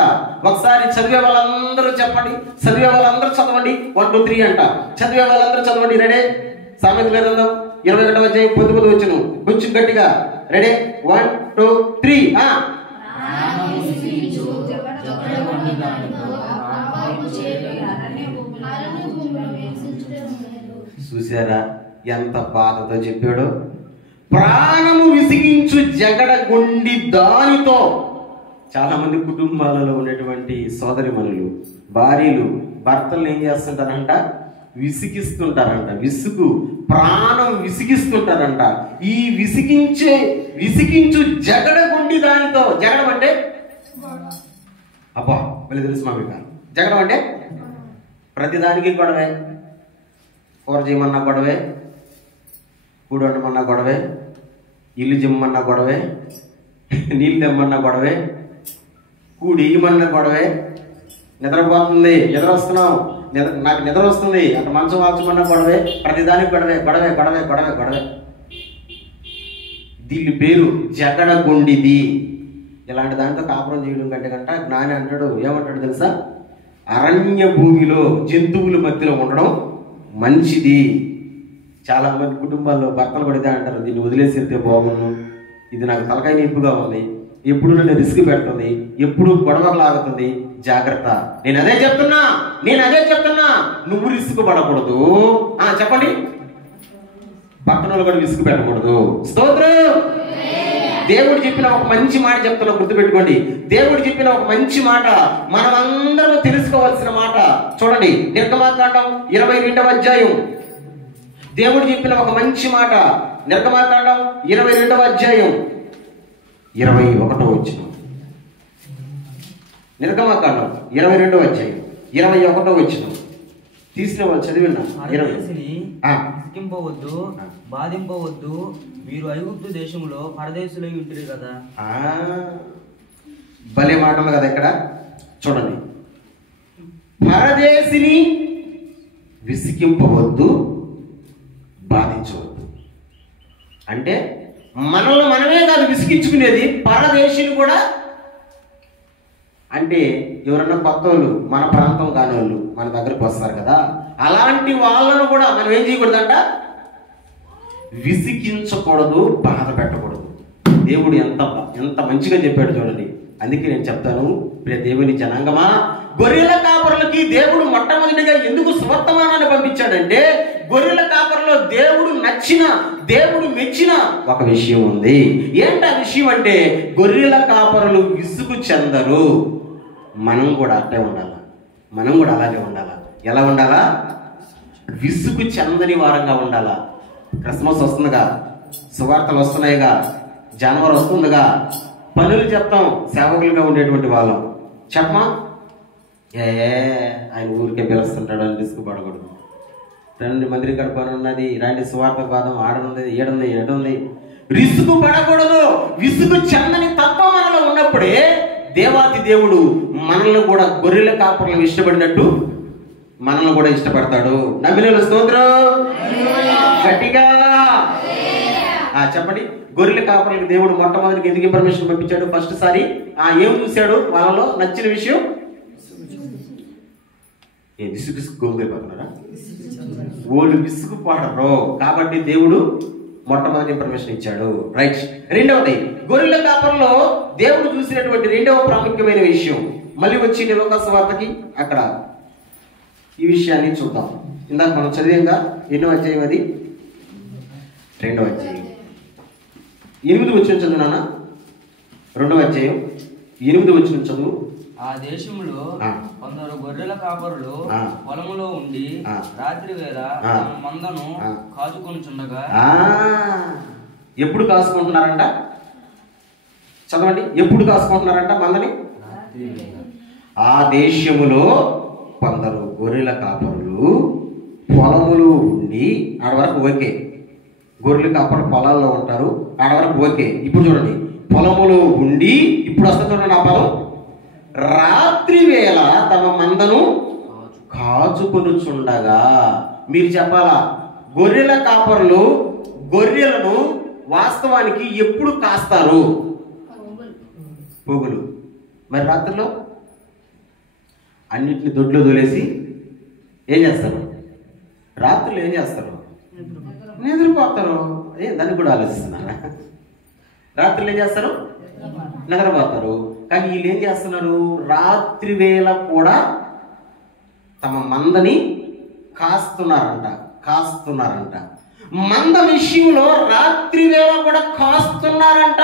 ఒకసారి చదివే వాళ్ళందరూ చెప్పండి, చదివే వాళ్ళందరూ చదవండి. 1 2 3 అంట. చదివే వాళ్ళందరూ చదవండి. రెడీ? సామెతల గ్రంథం 21వ అధ్యాయం 19వ వచనం కొంచెం గట్టిగా. రెడీ? 1 2 3. చూసారా ఎంత బాధతో చెప్పాడు? ప్రాణము విసిగించు జగడగొండి దానితో. చాలా మంది కుటుంబాలలో ఉన్నటువంటి సోదరిమణులు, భార్యలు భర్తలను ఏం చేస్తుంటారంట? విసిగిస్తుంటారంట. విసుగు, ప్రాణం విసిగిస్తుంటారంట. ఈ విసిగించు జగడగొండి దానితో. జగడం అంటే అబ్బా మళ్ళీ తెలుసు మా మీకు. జగడం అంటే ప్రతిదానికి గొడవే. కూర చేయమన్నా గొడవే, కూడు వండమన్నా గొడవే, ఇల్లు జిమ్మన్నా గొడవే, నీళ్ళు తెమ్మన్నా గొడవే, కూడి ఇయ్యమన్నా గొడవే. నిద్రపోతుంది, నిద్ర వస్తున్నావు, నాకు నిద్ర వస్తుంది అటు మంచం వాల్చమన్నా గొడవే. ప్రతిదానికి గొడవే గొడవే గొడవే గొడవే గొడవే. దీని పేరు జగడగొండిది. ఇలాంటి దాంతో కాపురం చేయడం కంటే జ్ఞాని అంటాడు, ఏమంటాడు తెలుసా? అరణ్య భూమిలో జంతువుల మధ్యలో ఉండడం మంచిది. చాలా మంది కుటుంబాల్లో భర్తలు కూడా ఇదే అంటారు, దీన్ని వదిలేసి వెళ్తే బాగుండు, ఇది నాకు తలకాయ నొప్పిగా ఉంది, ఎప్పుడు నన్ను రిస్క్ పెడుతుంది, ఎప్పుడు గొడవలు లాగుతుంది, జాగ్రత్త. నేను అదే చెప్తున్నా, నువ్వు రిస్క్ పడకూడదు. చెప్పండి, పక్కనోళ్ళు కూడా విసుగు పెట్టకూడదు. స్తోత్రం. దేవుడు చెప్పిన ఒక మంచి మాట చెప్తున్నా, గుర్తుపెట్టుకోండి. దేవుడు చెప్పిన ఒక మంచి మాట, మనమందరం తెలుసుకోవాల్సిన మాట. చూడండి, నిర్గమాకాండం 22వ అధ్యాయం. దేవుడు చెప్పిన ఒక మంచి మాట, నిర్గమాకాండం 22వ అధ్యాయం 21వ వచనం. నిర్గమాకాండం 22వ అధ్యాయం 21వ వచనం. తీసిన వాళ్ళు చదివినా? విసిగింపవద్దు, బాధింపవద్దు, మీరు ఐగుప్తు దేశంలో పరదేశులై ఉంటుంది కదా. భలే మాటలు కదా ఇక్కడ. చూడండి, పరదేశిని విసిగింపవద్దు, బాధించవద్దు. అంటే మనల్ని మనమే కాదు విసిగించుకునేది, పరదేశిని కూడా. అంటే ఎవరన్నా కొత్త వాళ్ళు, మన ప్రాంతం కాని వాళ్ళు మన దగ్గరకు వస్తారు కదా, అలాంటి వాళ్ళను కూడా మనం ఏం చేయకూడదంట? విసిగించకూడదు, బాధ పెట్టకూడదు. దేవుడు ఎంత మంచిగా చెప్పాడు చూడండి. అందుకే నేను చెప్తాను, ప్రియ దేవుని జనాంగమా, గొర్రెల కాపరులకి దేవుడు మొట్టమొదటిగా ఎందుకు సువర్తమానాన్ని పంపించాడంటే, గొర్రెల కాపరులో దేవుడు నచ్చిన, దేవుడు మెచ్చిన ఒక విషయం ఉంది. ఏంటి ఆ విషయం అంటే, గొర్రెల కాపరులు విసుగు చెందరు. మనం కూడా అట్టే ఉండాలా, మనం కూడా అలాగే ఉండాలా. ఎలా ఉండాలా? విసుగు చెందని వారంగా ఉండాలా. క్రిస్మస్ వస్తుందిగా, సువార్తలు వస్తున్నాయిగా, జనవరి వస్తుందిగా, పనులు చెప్తాం, సేవకులుగా ఉండేటువంటి వాళ్ళం. చెప్పమా, ఆయన ఊరికే పిలుస్తుంటాడు అని రిస్క్ పడకూడదు. రండి మందిరి కాడ పని ఉన్నది, రండి సువార్త పాదం ఆడనుంది, ఏడుంది. రిస్క్ పడకూడదు. విసుగు చెందని తత్వం మనలో ఉన్నప్పుడే దేవాతి దేవుడు మనల్ని కూడా గొర్రెల కాపులను ఇష్టపడినట్టు మనల్ని కూడా ఇష్టపడతాడు. నమ్మిన స్తోత్రం గట్టిగా చెప్పండి. గొర్రెల కాపరులకు దేవుడు మొట్టమొదటికి ఎందుకు ఇన్ఫర్మేషన్ పంపించాడు? ఫస్ట్ సారి ఏం చూశాడు వాళ్ళలో? నచ్చిన విషయం విసుగు గోంగైపోతున్నారా? వాళ్ళు విసుగు పడరు కాబట్టి దేవుడు మొట్టమొదటి ఇన్ఫర్మేషన్ ఇచ్చాడు. రైట్. రెండవది, గొర్రెల కాపర్లో దేవుడు చూసినటువంటి రెండవ ప్రాముఖ్యమైన విషయం, మళ్ళీ వచ్చి లోకాసు వార్తకి అక్కడ ఈ విషయాన్ని చూద్దాం. ఇందాక మనం చదివేంగా ఎన్నో అధ్యాయం అది? 2వ అధ్యాయం 8 వచ్చిన చదువు నాన్న. 2వ అధ్యాయం 8 వచ్చిన చదువు. ఆ దేశంలో కొందరు గొర్రెల కాపరులు పొలములో ఉండి రాత్రి వేళ తమ మందను కాచుకొనుచుండగా. ఎప్పుడు కాసుకుంటున్నారంట? చదవండి. ఎప్పుడు కాసుకుంటున్నారంట మందని? ఆ దేశములో కొందరు గొర్రెల కాపరులు పొలములో ఉండి, ఆడ వరకు ఓకే, గొర్రెల కాపరు పొలాల్లో ఉంటారు, ఆడ వరకు ఓకే. ఇప్పుడు చూడండి, పొలములో ఉండి, ఇప్పుడు వస్తా చూడండి ఆ పదం, రాత్రి వేళ తమ మందను కాచుకొనుచుండగా. మీరు చెప్పాలా, గొర్రెల కాపరులు గొర్రెలను వాస్తవానికి ఎప్పుడు కాస్తారు? పొగులు. మరి రాత్రిలో అన్నిటిని దొడ్లో దొలేసి ఏం చేస్తారు? రాత్రులు ఏం చేస్తారు? నిద్రపోతారు. దాన్ని కూడా ఆలోచిస్తున్నారా? రాత్రులు ఏం చేస్తారు? నిద్రపోతారు. కానీ వీళ్ళు ఏం చేస్తున్నారు? రాత్రి వేళ కూడా తమ మందని కాస్తున్నారంట. మంద విషయంలో రాత్రి వేళ కూడా కాస్తున్నారంట.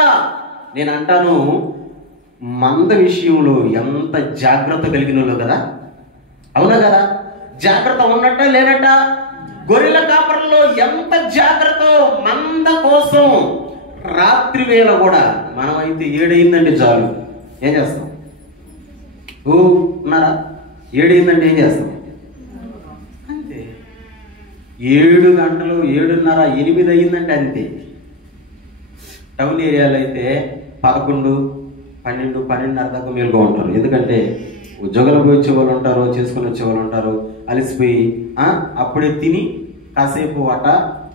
నేను అంటాను, మంద విషయంలో ఎంత జాగ్రత్త కలిగిన వాళ్ళు కదా, అవునా కదా? జాగ్రత్త ఉన్నట్ట లేనట్ట? గొర్రెల కాపర్లో ఎంత జాగ్రత్త మంద కోసం. రాత్రి వేళ కూడా మనం అయితే 7 అయిందంటే చాలు, ఏం చేస్తాం? ఉన్నారా? 7 అయిందంటే ఏం చేస్తాం? అంతే. 7 గంటలు, 7:30, 8 అయిందంటే అంతే. టౌన్ ఏరియాలో అయితే 11, 12, 12:30 దాకా మేలుగా ఉంటారు. ఎందుకంటే ఉద్యోగాలు పోయి వచ్చేవాళ్ళు ఉంటారు, చేసుకుని వచ్చేవాళ్ళు ఉంటారు, అలసిపోయి అప్పుడే తిని కాసేపు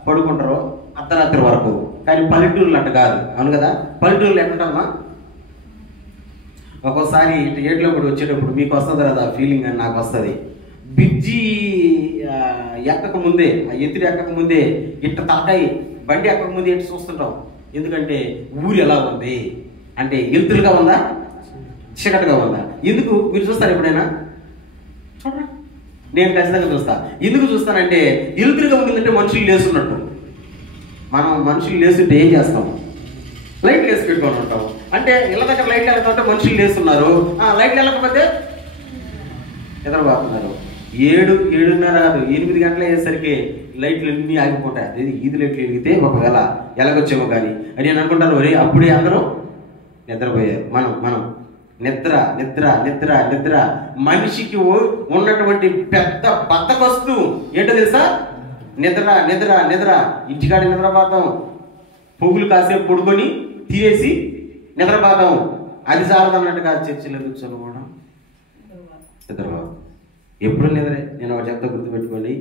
పడుకుంటారు అర్ధరాత్రి వరకు. కానీ పల్లెటూరులు అట్ట కాదు, అవును కదా? పల్లెటూరులు ఎక్కడమ్మా, ఒక్కోసారి ఇటు ఏట్లో కూడా వచ్చేటప్పుడు మీకు వస్తుంది కదా ఫీలింగ్ అని నాకు వస్తుంది. బ్రిడ్జి ఎక్కక ముందే, ఆ ఎత్తుడు ఎక్కక ముందే ఇట్ట తలకాయి బండి ఎక్కక ముందే ఇటు చూస్తుంటాం. ఎందుకంటే ఊరు ఎలా ఉంది అంటే, ఎలుతురుగా ఉందా, చీకటిగా ఉందా? ఎందుకు మీరు చూస్తారు ఎప్పుడైనా? నేను ఖచ్చితంగా చూస్తా. ఎందుకు చూస్తానంటే, ఎలుతురుగా ఉందంటే మనుషులు లేస్తున్నట్టు. మనం మనుషులు లేస్తుంటే ఏం చేస్తాం? లైట్లు వేసి పెట్టుకొని ఉంటాం. అంటే ఇళ్ళ దగ్గర లైట్లు వెళ్తుంటే మనుషులు లేస్తున్నారు, లైట్లు వెళ్ళకపోతే నిద్రపోతున్నారు. 7, 7:30 కాదు, 8 గంటలు అయ్యేసరికి లైట్లు అన్నీ ఆగిపోతాయి. అది ఈది లైట్లు వెలిగితే ఒకవేళ ఎలాగొచ్చేమో కానీ అని నేను అనుకుంటాను. ఒరే అప్పుడే అందరూ నిద్రపోయారు. మనం నిద్ర నిద్ర నిద్ర నిద్ర మనిషికి ఉన్నటువంటి పెద్ద బద్ధకొస్తు ఏంటో తెలుసా? నిద్ర నిద్ర నిద్ర. ఇంటికాడ నిద్రపోతాం, పొగులు కాసేపు పడుకొని తినేసి నిద్రపోతాం. అది చాలదన్నట్టుగా చర్చిలో కూర్చొని కూడా నిద్రపోతాం. ఎప్పుడు నిద్రే. నేను ఒక చెప్తా గుర్తుపెట్టుకోండి,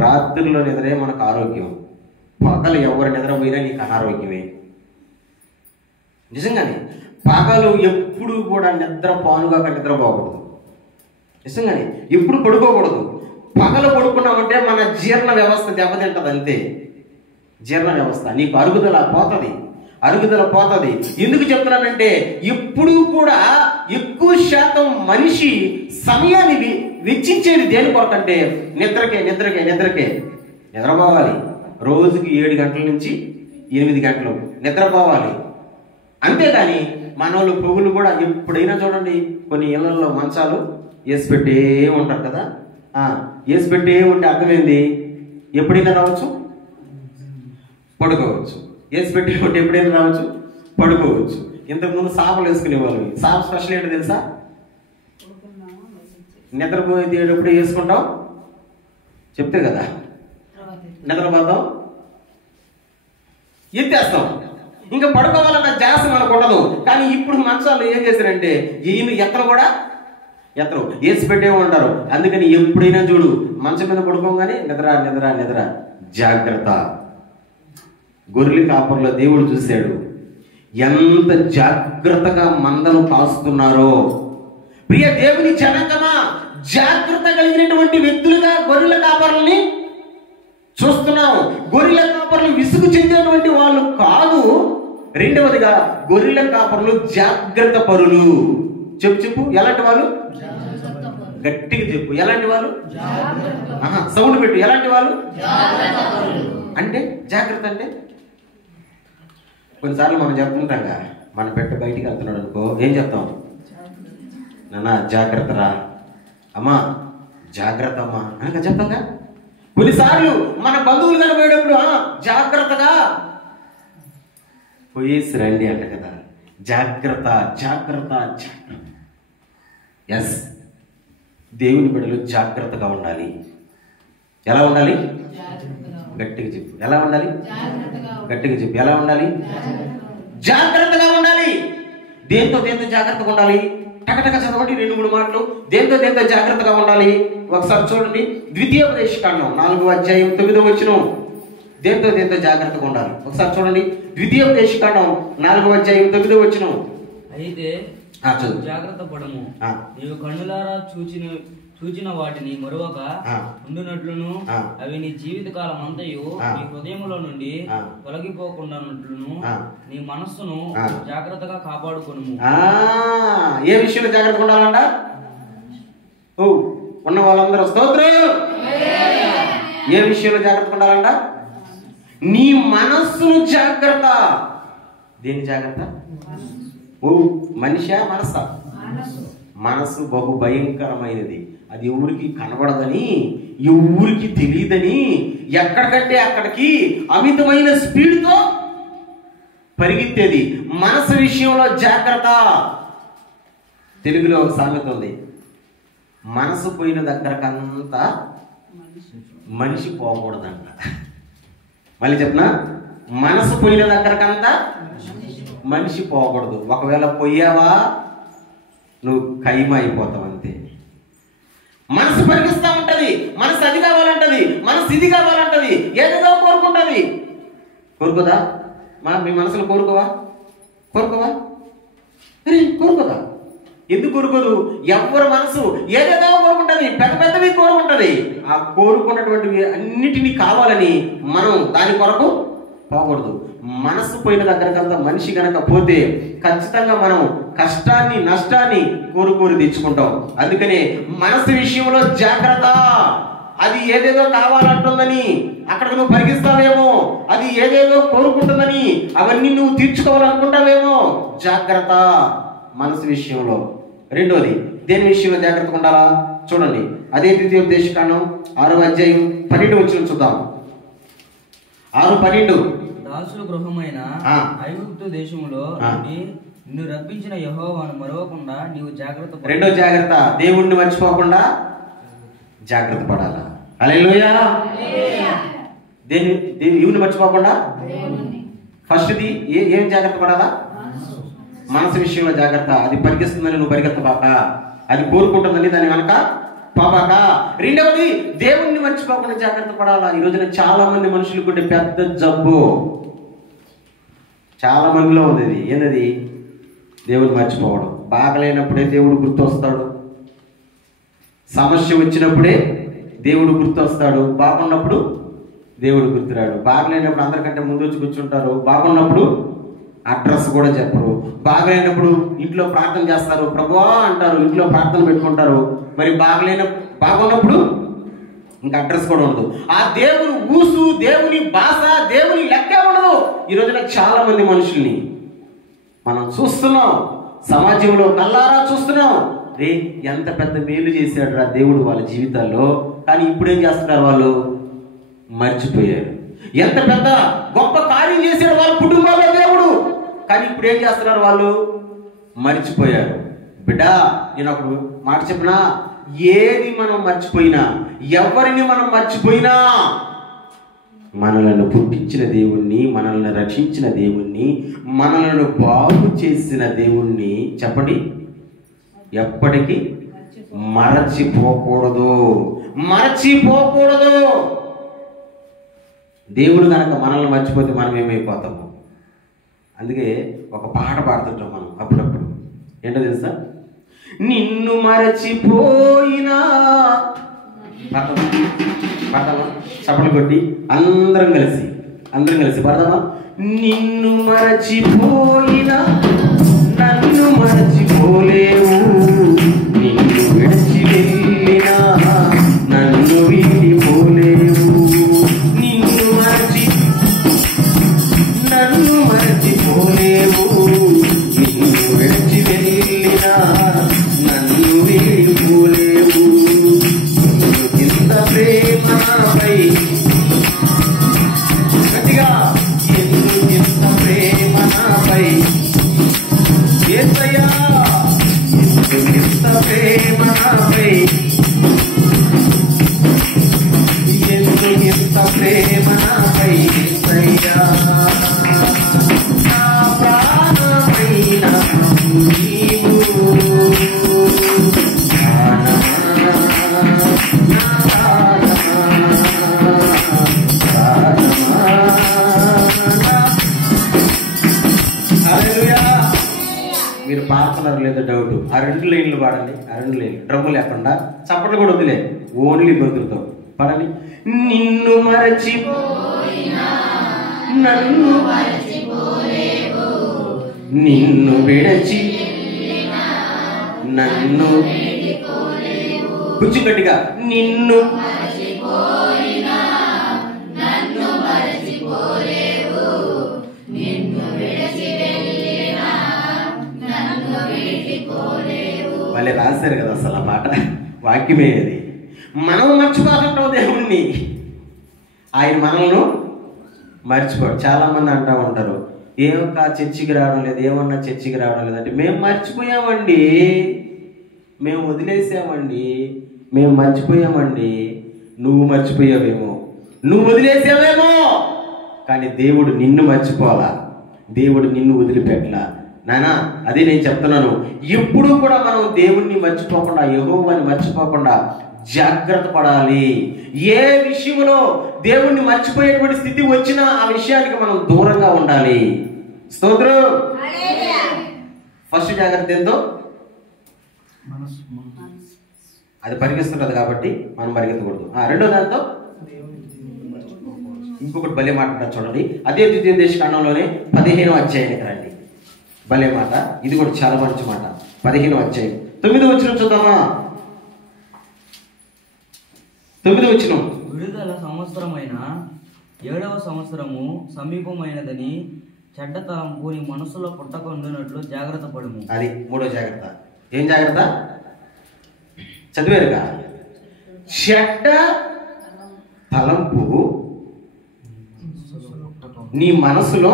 రాత్రిలో నిద్రే మనకు ఆరోగ్యం. పగలు ఎవరు నిద్రపోయినా నీకు అనారోగ్యమే. నిజంగానే పగలు ఎప్పుడు కూడా నిద్రపోనుగాక నిద్రపోకూడదు. నిజంగానే ఎప్పుడు పడుకోకూడదు. పగలు పడుకున్నామంటే మన జీర్ణ వ్యవస్థ దెబ్బతింటది అంతే. జీర్ణ వ్యవస్థ నీకు అరుగుదల పోతుంది. ఎందుకు చెప్తున్నానంటే, ఎప్పుడు కూడా ఎక్కువ శాతం మనిషి సమయాన్ని వెచ్చించేది దేని కొరకంటే నిద్రకే. నిద్రపోవాలి. రోజుకి 7 గంటల నుంచి 8 గంటలు నిద్రపోవాలి. అంతేగాని మనోళ్ళు పొగులు కూడా ఎప్పుడైనా చూడండి, కొన్ని ఇళ్లలో మంచాలు వేసి పెట్టే ఉంటారు కదా. వేసి పెట్టే ఉంటే అర్థమైంది, ఎప్పుడైనా రావచ్చు, పడుకోవచ్చు. వేసి పెట్టే ఉంటే ఎప్పుడైనా రావచ్చు, పడుకోవచ్చు. ఇంతకుముందు సాపలు వేసుకునేవాళ్ళు. సాప స్పెషల్ ఏంటో తెలుసా? నిద్రపోయేటప్పుడు వేసుకుంటాం, చెప్తే కదా నిద్రపోతాం, ఎత్తేస్తాం. ఇంకా పడుకోవాలన్న జాస మనకు ఉండదు. కానీ ఇప్పుడు మంచాలు ఏం చేశారంటే, ఎత్తలు కూడా వేసి పెట్టే ఉంటారు. అందుకని ఎప్పుడైనా చూడు, మంచం మీద పడుకోగానే నిద్ర నిద్ర నిద్ర. జాగ్రత్త. గొర్రెల కాపర్లో దేవుడు చూశాడు ఎంత జాగ్రత్తగా మందను కాస్తున్నారో. ప్రియ దేవుని జనాంగమా, జాగ్రత్త కలిగినటువంటి వ్యక్తులుగా గొర్రెల కాపరుల్ని చూస్తున్నాం. గొర్రెల కాపరులు విసుగు చెందేటువంటి వాళ్ళు కాదు. రెండవదిగా గొర్రెల కాపరులు జాగ్రత్త పరులు. చెప్పు ఎలాంటి వాళ్ళు? గట్టిగా చెప్పు, ఎలాంటి వాళ్ళు? సౌండ్ పెట్టు, ఎలాంటి వాళ్ళు? అంటే జాగ్రత్త అంటే కొన్నిసార్లు మనం చెప్తుంటాంగా, మన బిడ్డ బయటికి వెళ్తున్నాడు అనుకో, ఏం చెప్తాం? నాన్న జాగ్రత్త రా, అమ్మా జాగ్రత్త అమ్మా అనగా చెప్తాంగా. కొన్నిసార్లు మన బంధువులు కనబడేటప్పుడు జాగ్రత్తగా పోయేసి రండి అంట కదా. జాగ్రత్త జాగ్రత్త జాగ్రత్త. ఎస్, దేవుని బిడ్డలు జాగ్రత్తగా ఉండాలి. ఎలా ఉండాలి? గట్టిగా చెప్పు, ఎలా ఉండాలి? గట్టిగా చెప్పు, ఎలా ఉండాలి? జాగ్రత్తగా ఉండాలి. దేంతో జాగ్రత్తగా ఉండాలి? టకటక చదవండి 2-3 మాటలు. దేంతో జాగ్రత్తగా ఉండాలి ఒకసారి చూడండి. ద్వితీయోపదేశకాండం 4:9. దేంతో జాగ్రత్తగా ఉండాలి ఒకసారి చూడండి. ద్వితీయోపదేశకాండం 4:9. అయితే జాగ్రత్త పడము, నీవు కన్నులారా చూచిన వాటిని మరొక ఉండునట్లును, అవి నీ జీవిత కాలం అంతయు నీ హృదయంలో నుండి తొలగిపోకుండానట్లును నీ మనస్సును జాగ్రత్తగా కాపాడుకొనుము. ఏ విషయంలో జాగ్రత్తగా ఉండాలంట? ఉన్న వాళ్ళందరూ స్తోత్రం. ఏ విషయంలో జాగ్రత్తగా ఉండాలంట? నీ మనస్సును జాగ్రత్త. దేని జాగ్రత్త? మనిషా మనసా? మనసు బహు భయంకరమైనది. అది ఎవరికి కనబడదని, ఎవరికి తెలియదని, ఎక్కడికంటే అక్కడికి అమితమైన స్పీడ్తో పరిగెత్తేది. మనసు విషయంలో జాగ్రత్త. తెలుగులో ఒక సామెత ఉంది, మనసు పోయిన దగ్గరకంతా మనిషి పోకూడదంట. మళ్ళీ చెప్పనా? మనసు పోయిన దగ్గరకంతా మనిషి పోకూడదు. ఒకవేళ పోయావా నువ్వు ఖైమ అయిపోతావు అంతే. మనసు పరిగిస్తూ ఉంటది. మనసు అది కావాలంటది, మనసు ఇది కావాలంటది, ఏదేదో కోరుకుంటది. కోరుకోదా? మీ మనసులో కోరుకోవా? కోరుకోదా? ఎందుకు కోరుకోదు? ఎవరి మనసు ఏదేదో కోరుకుంటది, పెద్దవి కోరుకుంటది. ఆ కోరుకున్నటువంటివి అన్నిటినీ కావాలని మనం దాని కొరకు పోకూడదు. మనసు పోయిన దగ్గరకంతా మనిషి కనుక పోతే ఖచ్చితంగా మనం కష్టాన్ని నష్టాన్ని కోరుకోరు తెచ్చుకుంటాం. అందుకనే మనసు విషయంలో జాగ్రత్త. అది ఏదేదో కావాలంటుందని అక్కడికి నువ్వు పరిగిస్తావేమో, అది ఏదేదో కోరుకుంటుందని అవన్నీ నువ్వు తీర్చుకోవాలనుకుంటావేమో. జాగ్రత్త మనసు విషయంలో. రెండోది, దేని విషయంలో జాగ్రత్తగా ఉండాలా చూడండి. అదే ద్వితీయోపదేశకాండం 6:12 చూద్దాం. 6:12. దాసుల గృహమైన ఐగుప్తు దేశములో నిన్ను రప్పించిన యెహోవాను మరవకుండా నీవు జాగ్రత్త. రెండో జాగ్రత్త, దేవుణ్ణి మర్చిపోకుండా జాగ్రత్త పడాలా. హల్లెలూయా. దేవుని మర్చిపోకుండా ఫస్ట్ది ఏం జాగ్రత్త పడాలా? మనసు విషయంలో జాగ్రత్త. అది పరిగెస్తుందని నువ్వు పరిగెత్తబాక, అది కోరుకుంటుందని దాని వెనక పోబాక. రెండవది, దేవుణ్ణి మర్చిపోకుండా జాగ్రత్త పడాలా. ఈ రోజున చాలా మంది మనుషులకు ఉండే పెద్ద జబ్బు చాలా మందిలో ఉంది. ఇది ఏంటది? దేవుడు మర్చిపోవడం. బాగలేనప్పుడే దేవుడు గుర్తొస్తాడు, సమస్య వచ్చినప్పుడే దేవుడు గుర్తొస్తాడు, బాగున్నప్పుడు దేవుడు గుర్తురాడు. బాగలేనప్పుడు అందరికంటే ముందు వచ్చి కూర్చుంటారు, బాగున్నప్పుడు అడ్రస్ కూడా చెప్పరు. బాగలేనప్పుడు ఇంట్లో ప్రార్థన చేస్తారు, ప్రభువా అంటారు, ఇంట్లో ప్రార్థన పెట్టుకుంటారు. మరి బాగున్నప్పుడు ఇంకా అడ్రస్ కూడా ఉండదు. ఆ దేవుని ఊసు, దేవుని భాష, దేవుని లెక్క ఉండదు. ఈ రోజున చాలా మంది మనుషుల్ని మనం చూస్తున్నాం, సమాజంలో కల్లారా చూస్తున్నాం. రే ఎంత పెద్ద మేలు చేశాడు రా దేవుడు వాళ్ళ జీవితాల్లో, కానీ ఇప్పుడు ఏం చేస్తున్నారు? వాళ్ళు మర్చిపోయారు. ఎంత పెద్ద గొప్ప కార్యం చేశాడు వాళ్ళ కుటుంబంలో దేవుడు, కానీ ఇప్పుడు ఏం చేస్తున్నారు? వాళ్ళు మర్చిపోయారు. బిడ్డ, నేను ఒక మాట చెప్పినా, ఏది మనం మర్చిపోయినా, ఎవరిని మనం మర్చిపోయినా, మనలను పుట్టించిన దేవుణ్ణి, మనల్ని రక్షించిన దేవుణ్ణి, మనలను బాగు చేసిన దేవుణ్ణి చెప్పండి ఎప్పటికీ మరచిపోకూడదు. దేవుడు కనుక మనల్ని మర్చిపోతే మనం ఏమైపోతాము? అందుకే ఒక పాట పాడుతుంటాం మనం అప్పుడప్పుడు. ఏంటో తెలుసా? నిన్ను మరచిపోయినా పడతామా చప్పలు కొట్టి అందరం కలిసి పడదామా? నిన్ను మరచిపోయినా నన్ను మరచిపోలేవు, నిన్ను విడిచి వెళ్ళినా నన్ను వీడిపోలేవు. నిన్ను మరచిపోలేవు, నిన్ను విడిచి వెళ్ళినా నన్ను వీడిపోలేవు. ఎంత ప్రేమ నాపై గట్టిగా, ఎంత ప్రేమ నాపై యేసయ్యా, ఎంత ప్రేమ నాపై, ఎంత ప్రేమ నాపై యేసయ్యా. నా ప్రాణమైన నీవు, మీరు పాడుతున్నారు లేదో డౌట్. ఆ 2 లైన్లు పాడండి, ఆ 2 లైన్లు డ్రమ్ము లేకుండా, చప్పట్లు కూడా వదిలే, ఓన్లీ గొంతులతో పాడండి. నిన్ను మరచిపోయినా నన్ను మరచిపోలేవు, నిన్ను విడిచి నన్ను కొంచెం గట్టిగా, నిన్ను మరచిపోయినా నన్ను మరచిపోలేవు, నిన్ను విడిచి వెళ్ళినా నన్ను వీడిపోలేవు. వాళ్ళే రాశారు కదా అసలు ఆ పాట, వాక్యమే అది. మనం మర్చిపోతుంటాం దేవుణ్ణి, ఆయన మనల్ని మర్చిపోడు. చాలా మంది అంటూ ఉంటారు, ఏమొక్క చర్చికి రావడం లేదు, ఏమన్నా చర్చికి రావడం లేదంటే మేము మర్చిపోయామండి, మేము వదిలేసామండి, మేము మర్చిపోయామండి. నువ్వు మర్చిపోయావేమో, నువ్వు వదిలేసావేమో, కానీ దేవుడు నిన్ను మర్చిపోవాలా, దేవుడు నిన్ను వదిలిపెట్టలా నానా. అదే నేను చెప్తున్నాను, ఎప్పుడూ కూడా మనం దేవుణ్ణి మర్చిపోకుండా, యెహోవాని మర్చిపోకుండా జాగ్రత్త పడాలి. ఏ విషయంలో దేవుణ్ణి మర్చిపోయేటువంటి స్థితి వచ్చినా ఆ విషయానికి మనం దూరంగా ఉండాలి. స్తోత్రం. ఫస్ట్ జాగ్రత్త ఏందో అది పరిగెత్తుంటది కాబట్టి మనం పరిగెత్తకూడదు. రెండో దాంతో ఇంకొకటి భలే మాట ఉంటుంది చూడండి, అదే ద్వితీయోపదేశకాండంలోనే 15వ అధ్యాయానికి రండి. భలే మాట, ఇది కూడా చాలా మంచి మాట. 15వ అధ్యాయం 9వ వచనం చూద్దామా? 9వ వచనం. విడుదల సంవత్సరమైన 7వ సంవత్సరము సమీపమైనదని చెడ్డ తలంపు నీ మనసులో పుట్టకుండానట్లు జాగ్రత్త పడుము. అది 3వ జాగ్రత్త. ఏం జాగ్రత్త? చదివారుగా, చెడ్డ తలంపు నీ మనసులో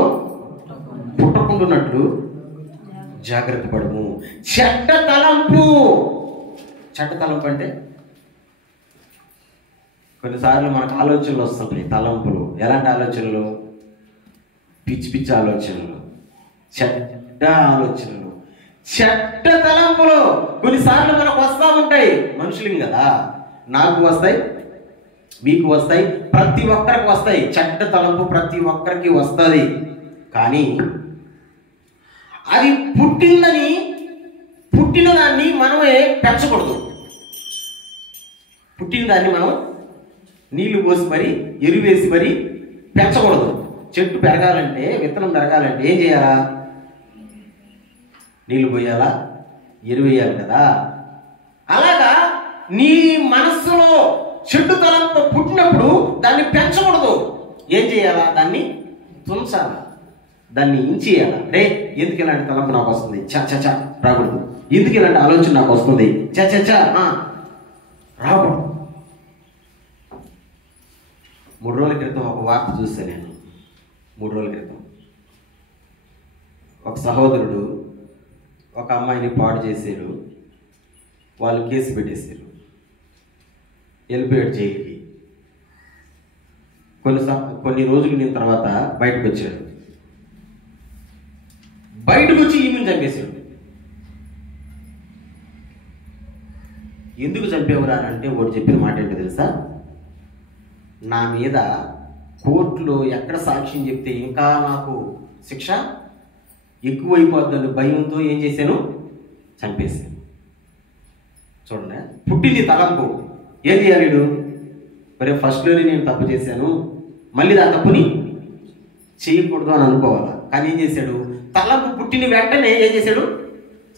పుట్టకుండానట్లు జాగ్రత్త పడము. చెడ్డ తలంపు అంటే కొన్నిసార్లు మనకు ఆలోచనలు వస్తుంటాయి, తలంపులు. ఎలాంటి ఆలోచనలు? పిచ్చి పిచ్చి ఆలోచనలు, చెడ్డ ఆలోచనలు, చెడ్డ తలంపులు కొన్నిసార్లు మనకు వస్తూ ఉంటాయి. మనుషులం కదా, నాకు వస్తాయి, మీకు వస్తాయి, ప్రతి ఒక్కరికి వస్తాయి. చెడ్డ తలంపు ప్రతి ఒక్కరికి వస్తుంది. కానీ అది పుట్టిన దాన్ని మనమే పెంచకూడదు. పుట్టిన దాన్ని మనం నీళ్లు పోసి మరి, ఎరువేసి మరి పెంచకూడదు. చెట్టు పెరగాలంటే, విత్తనం పెరగాలంటే ఏం చేయాలా? నీళ్లు పోయాలా, ఎరువేయాలి కదా. అలాగా నీ మనస్సులో చెట్టు తలంపు పుట్టినప్పుడు దాన్ని పెంచకూడదు. ఏం చేయాలా? దాన్ని తుంచాలా, దాన్ని ఇంచేయాలా. రే, ఎందుకు ఇలాంటి తలంపు నాకు వస్తుంది, చ రాకూడదు. ఎందుకు ఇలాంటి ఆలోచన నాకు వస్తుంది, చ రాకూడదు. 3 రోజుల క్రితం ఒక వార్త చూశాను నేను. 3 రోజుల క్రితం ఒక సహోదరుడు ఒక అమ్మాయిని పాడు చేశారు. వాళ్ళు కేసు పెట్టేశారు, వెళ్ళిపోయాడు జైలుకి. కొన్ని రోజుల తర్వాత బయటకు వచ్చాడు. బయటకు వచ్చి ఈమెను చంపేశాడు. ఎందుకు చంపేవరా అంటే వాడు చెప్పిన మాట ఏంటో తెలుసా? నా మీద కోర్టులో ఎక్కడ సాక్ష్యం చెప్తే ఇంకా నాకు శిక్ష ఎక్కువైపోద్దని భయంతో ఏం చేశాను? చంపేశాను. చూడండి, పుట్టింది తలంపు. ఏం చేయాలి వీడు? మరి ఫస్ట్లోనే నేను తప్పు చేశాను, మళ్ళీ ఆ తప్పుని చేయకూడదు అని అనుకోవాలా. కానీ ఏం చేశాడు? తలంపు పుట్టిన వెంటనే ఏం చేశాడు?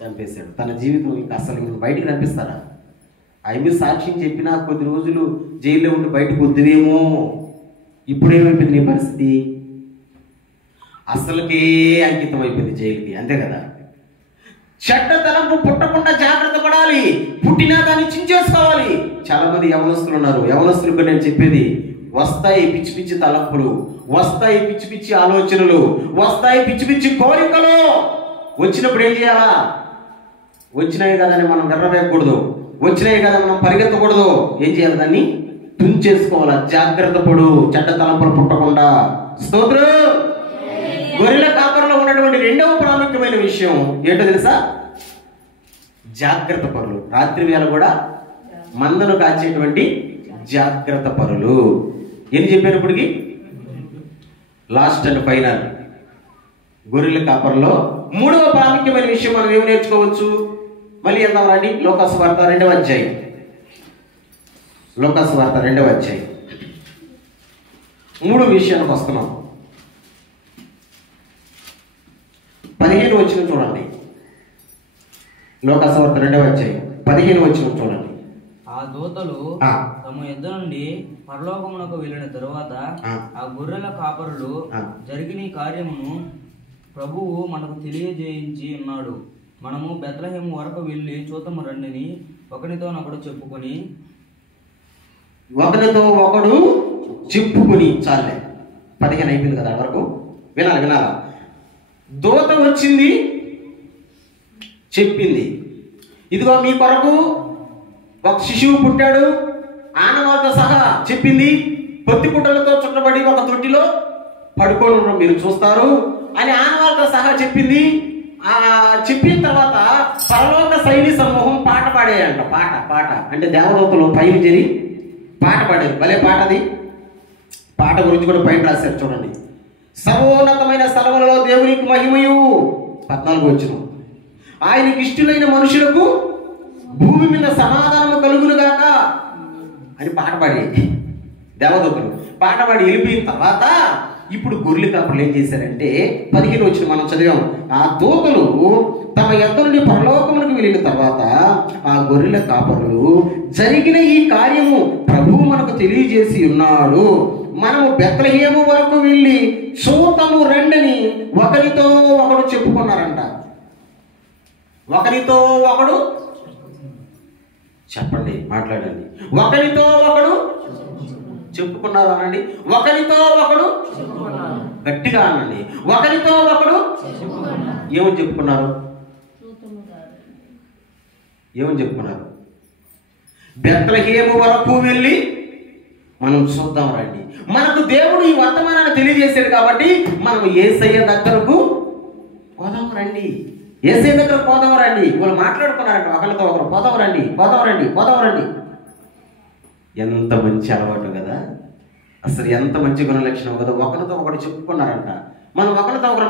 చంపేశాడు. తన జీవితం ఇంకా అసలు బయటికి కనిపిస్తారా? ఆయన సాక్ష్యం చెప్పినా కొద్ది రోజులు జైల్లో ఉండి బయటకు వద్దువేమో. ఇప్పుడేమైపోయింది నీ పరిస్థితి? అసలుకే అంకితం అయిపోయింది జైలుకి, అంతే కదా. చెడ్డ తలంపు పుట్టకుండా జాగ్రత్త పడాలి, పుట్టినా దాన్ని చించేసుకోవాలి. చాలా మంది యవనస్తులు ఉన్నారు. యవనస్తులకు నేను చెప్పేది, వస్తాయి పిచ్చి పిచ్చి తలంపులు, వస్తాయి పిచ్చి పిచ్చి ఆలోచనలు, వస్తాయి పిచ్చి పిచ్చి కోరికలు. వచ్చినప్పుడు ఏం చేయాలా? వచ్చినాయి కదని మనం వెర్రవేయకూడదు, వచ్చినాయి కదా మనం పరిగెత్తకూడదు. ఏం చేయాలి? దాన్ని తుంచేసుకోవాలా. జాగ్రత్త పడు, చెడ్డ తలంపులు పుట్టకుండా. స్తోత్రం. గొర్రెల కాపరిలో ఉన్నటువంటి రెండవ ప్రాముఖ్యమైన విషయం ఏంటో తెలుసా? జాగ్రత్త పరులు. రాత్రి వేళ కూడా మందను కాచేటువంటి జాగ్రత్త పరులు. ఏం చెప్పినప్పటికీ లాస్ట్ అండ్ ఫైనల్ గొర్రెల కాపరిలో మూడవ ప్రాముఖ్యమైన విషయం మనం ఏమి నేర్చుకోవచ్చు? మళ్ళీ వెళ్దాం రండి. లోకాసు వార్త 2వ అధ్యాయం. లోకాసు వార్త 2వ అధ్యాయం 3 విషయానికి వస్తున్నాం. 15 వచనం చూడండి. లోకాసు వార్త 2వ అధ్యాయం 15 వచనం చూడండి. ఆ దూతలు తమ యుద్ధ నుండి పరలోకమునకు వెళ్ళిన తరువాత ఆ గొర్రెల కాపరులు జరిగిన కార్యమును ప్రభువు మనకు తెలియజేయించి ఉన్నాడు. మనము బెత్లెహేము వరకు వెళ్ళి చూతము రండిని ఒకరితో చెప్పుకొని చాలే 15 అయిపోయింది కదా వరకు. వినాలా? దూత వచ్చింది, చెప్పింది, ఇదిగో మీ కొరకు ఒక శిశువు పుట్టాడు, ఆనవాళ్ళతో సహా చెప్పింది. పొత్తి పుట్టలతో చుట్టబడి ఒక తొట్టిలో పడుకొని ఉండడం మీరు చూస్తారు అని ఆనవాళ్ళతో సహా చెప్పింది. చెప్పిన తర్వాత పరలోక సైని సమూహం పాట పాడేయంట. పాట అంటే దేవదూతలు పైన చేరి పాట పాడేది. భలే పాట అది. పాట గురించి కూడా పైన రాశారు చూడండి. సర్వోన్నతమైన స్థలములలో దేవునికి మహిమయు 14 వచనం. ఆయనకి ఇష్టలైన మనుషులకు భూమి మీద సమాధానము కలుగునుగాక అని పాట పాడేది దేవదూతలు. పాట పాడి వెళ్ళిపోయిన తర్వాత ఇప్పుడు గొర్రెల కాపరులు ఏం చేశారంటే 15 వచ్చిన మనం చదివాం. ఆ దూతలు తమ యొద్ద నుండి పరలోకమునకు వెళ్ళిన తర్వాత ఆ గొర్రెల కాపరులు జరిగిన ఈ కార్యము ప్రభువు మనకు తెలియజేసి ఉన్నాడు, మనము బెత్లెహేము వరకు వెళ్ళి చూతము రండిని ఒకరితో ఒకడు చెప్పుకున్నారంట. ఒకరితో ఒకడు చెప్పండి, మాట్లాడండి. ఒకరితో ఒకడు చెప్పుకున్నారు అనండి. ఒకరితో ఒకడు గట్టిగా అనండి. ఒకరితో ఒకడు ఏమని చెప్పుకున్నారు? బెత్లెహేము వరకు వెళ్ళి మనం చూద్దాం రండి. మనకు దేవుడు ఈ వర్తమానాన్ని తెలియజేశాడు కాబట్టి మనం యేసయ్య దగ్గరకు పోదాం రండి. యేసయ్య దగ్గరకు పోదాం రండి. వాళ్ళు మాట్లాడుకున్నారంట ఒకరితో ఒకరు, పోదాం రండి. ఎంత మంచి అలవాటు కదా, అసలు ఎంత మంచి గుణ లక్షణం కదా. ఒకరితో ఒకరు చెప్పుకున్నారంట. మనం ఒకరితో ఒకరు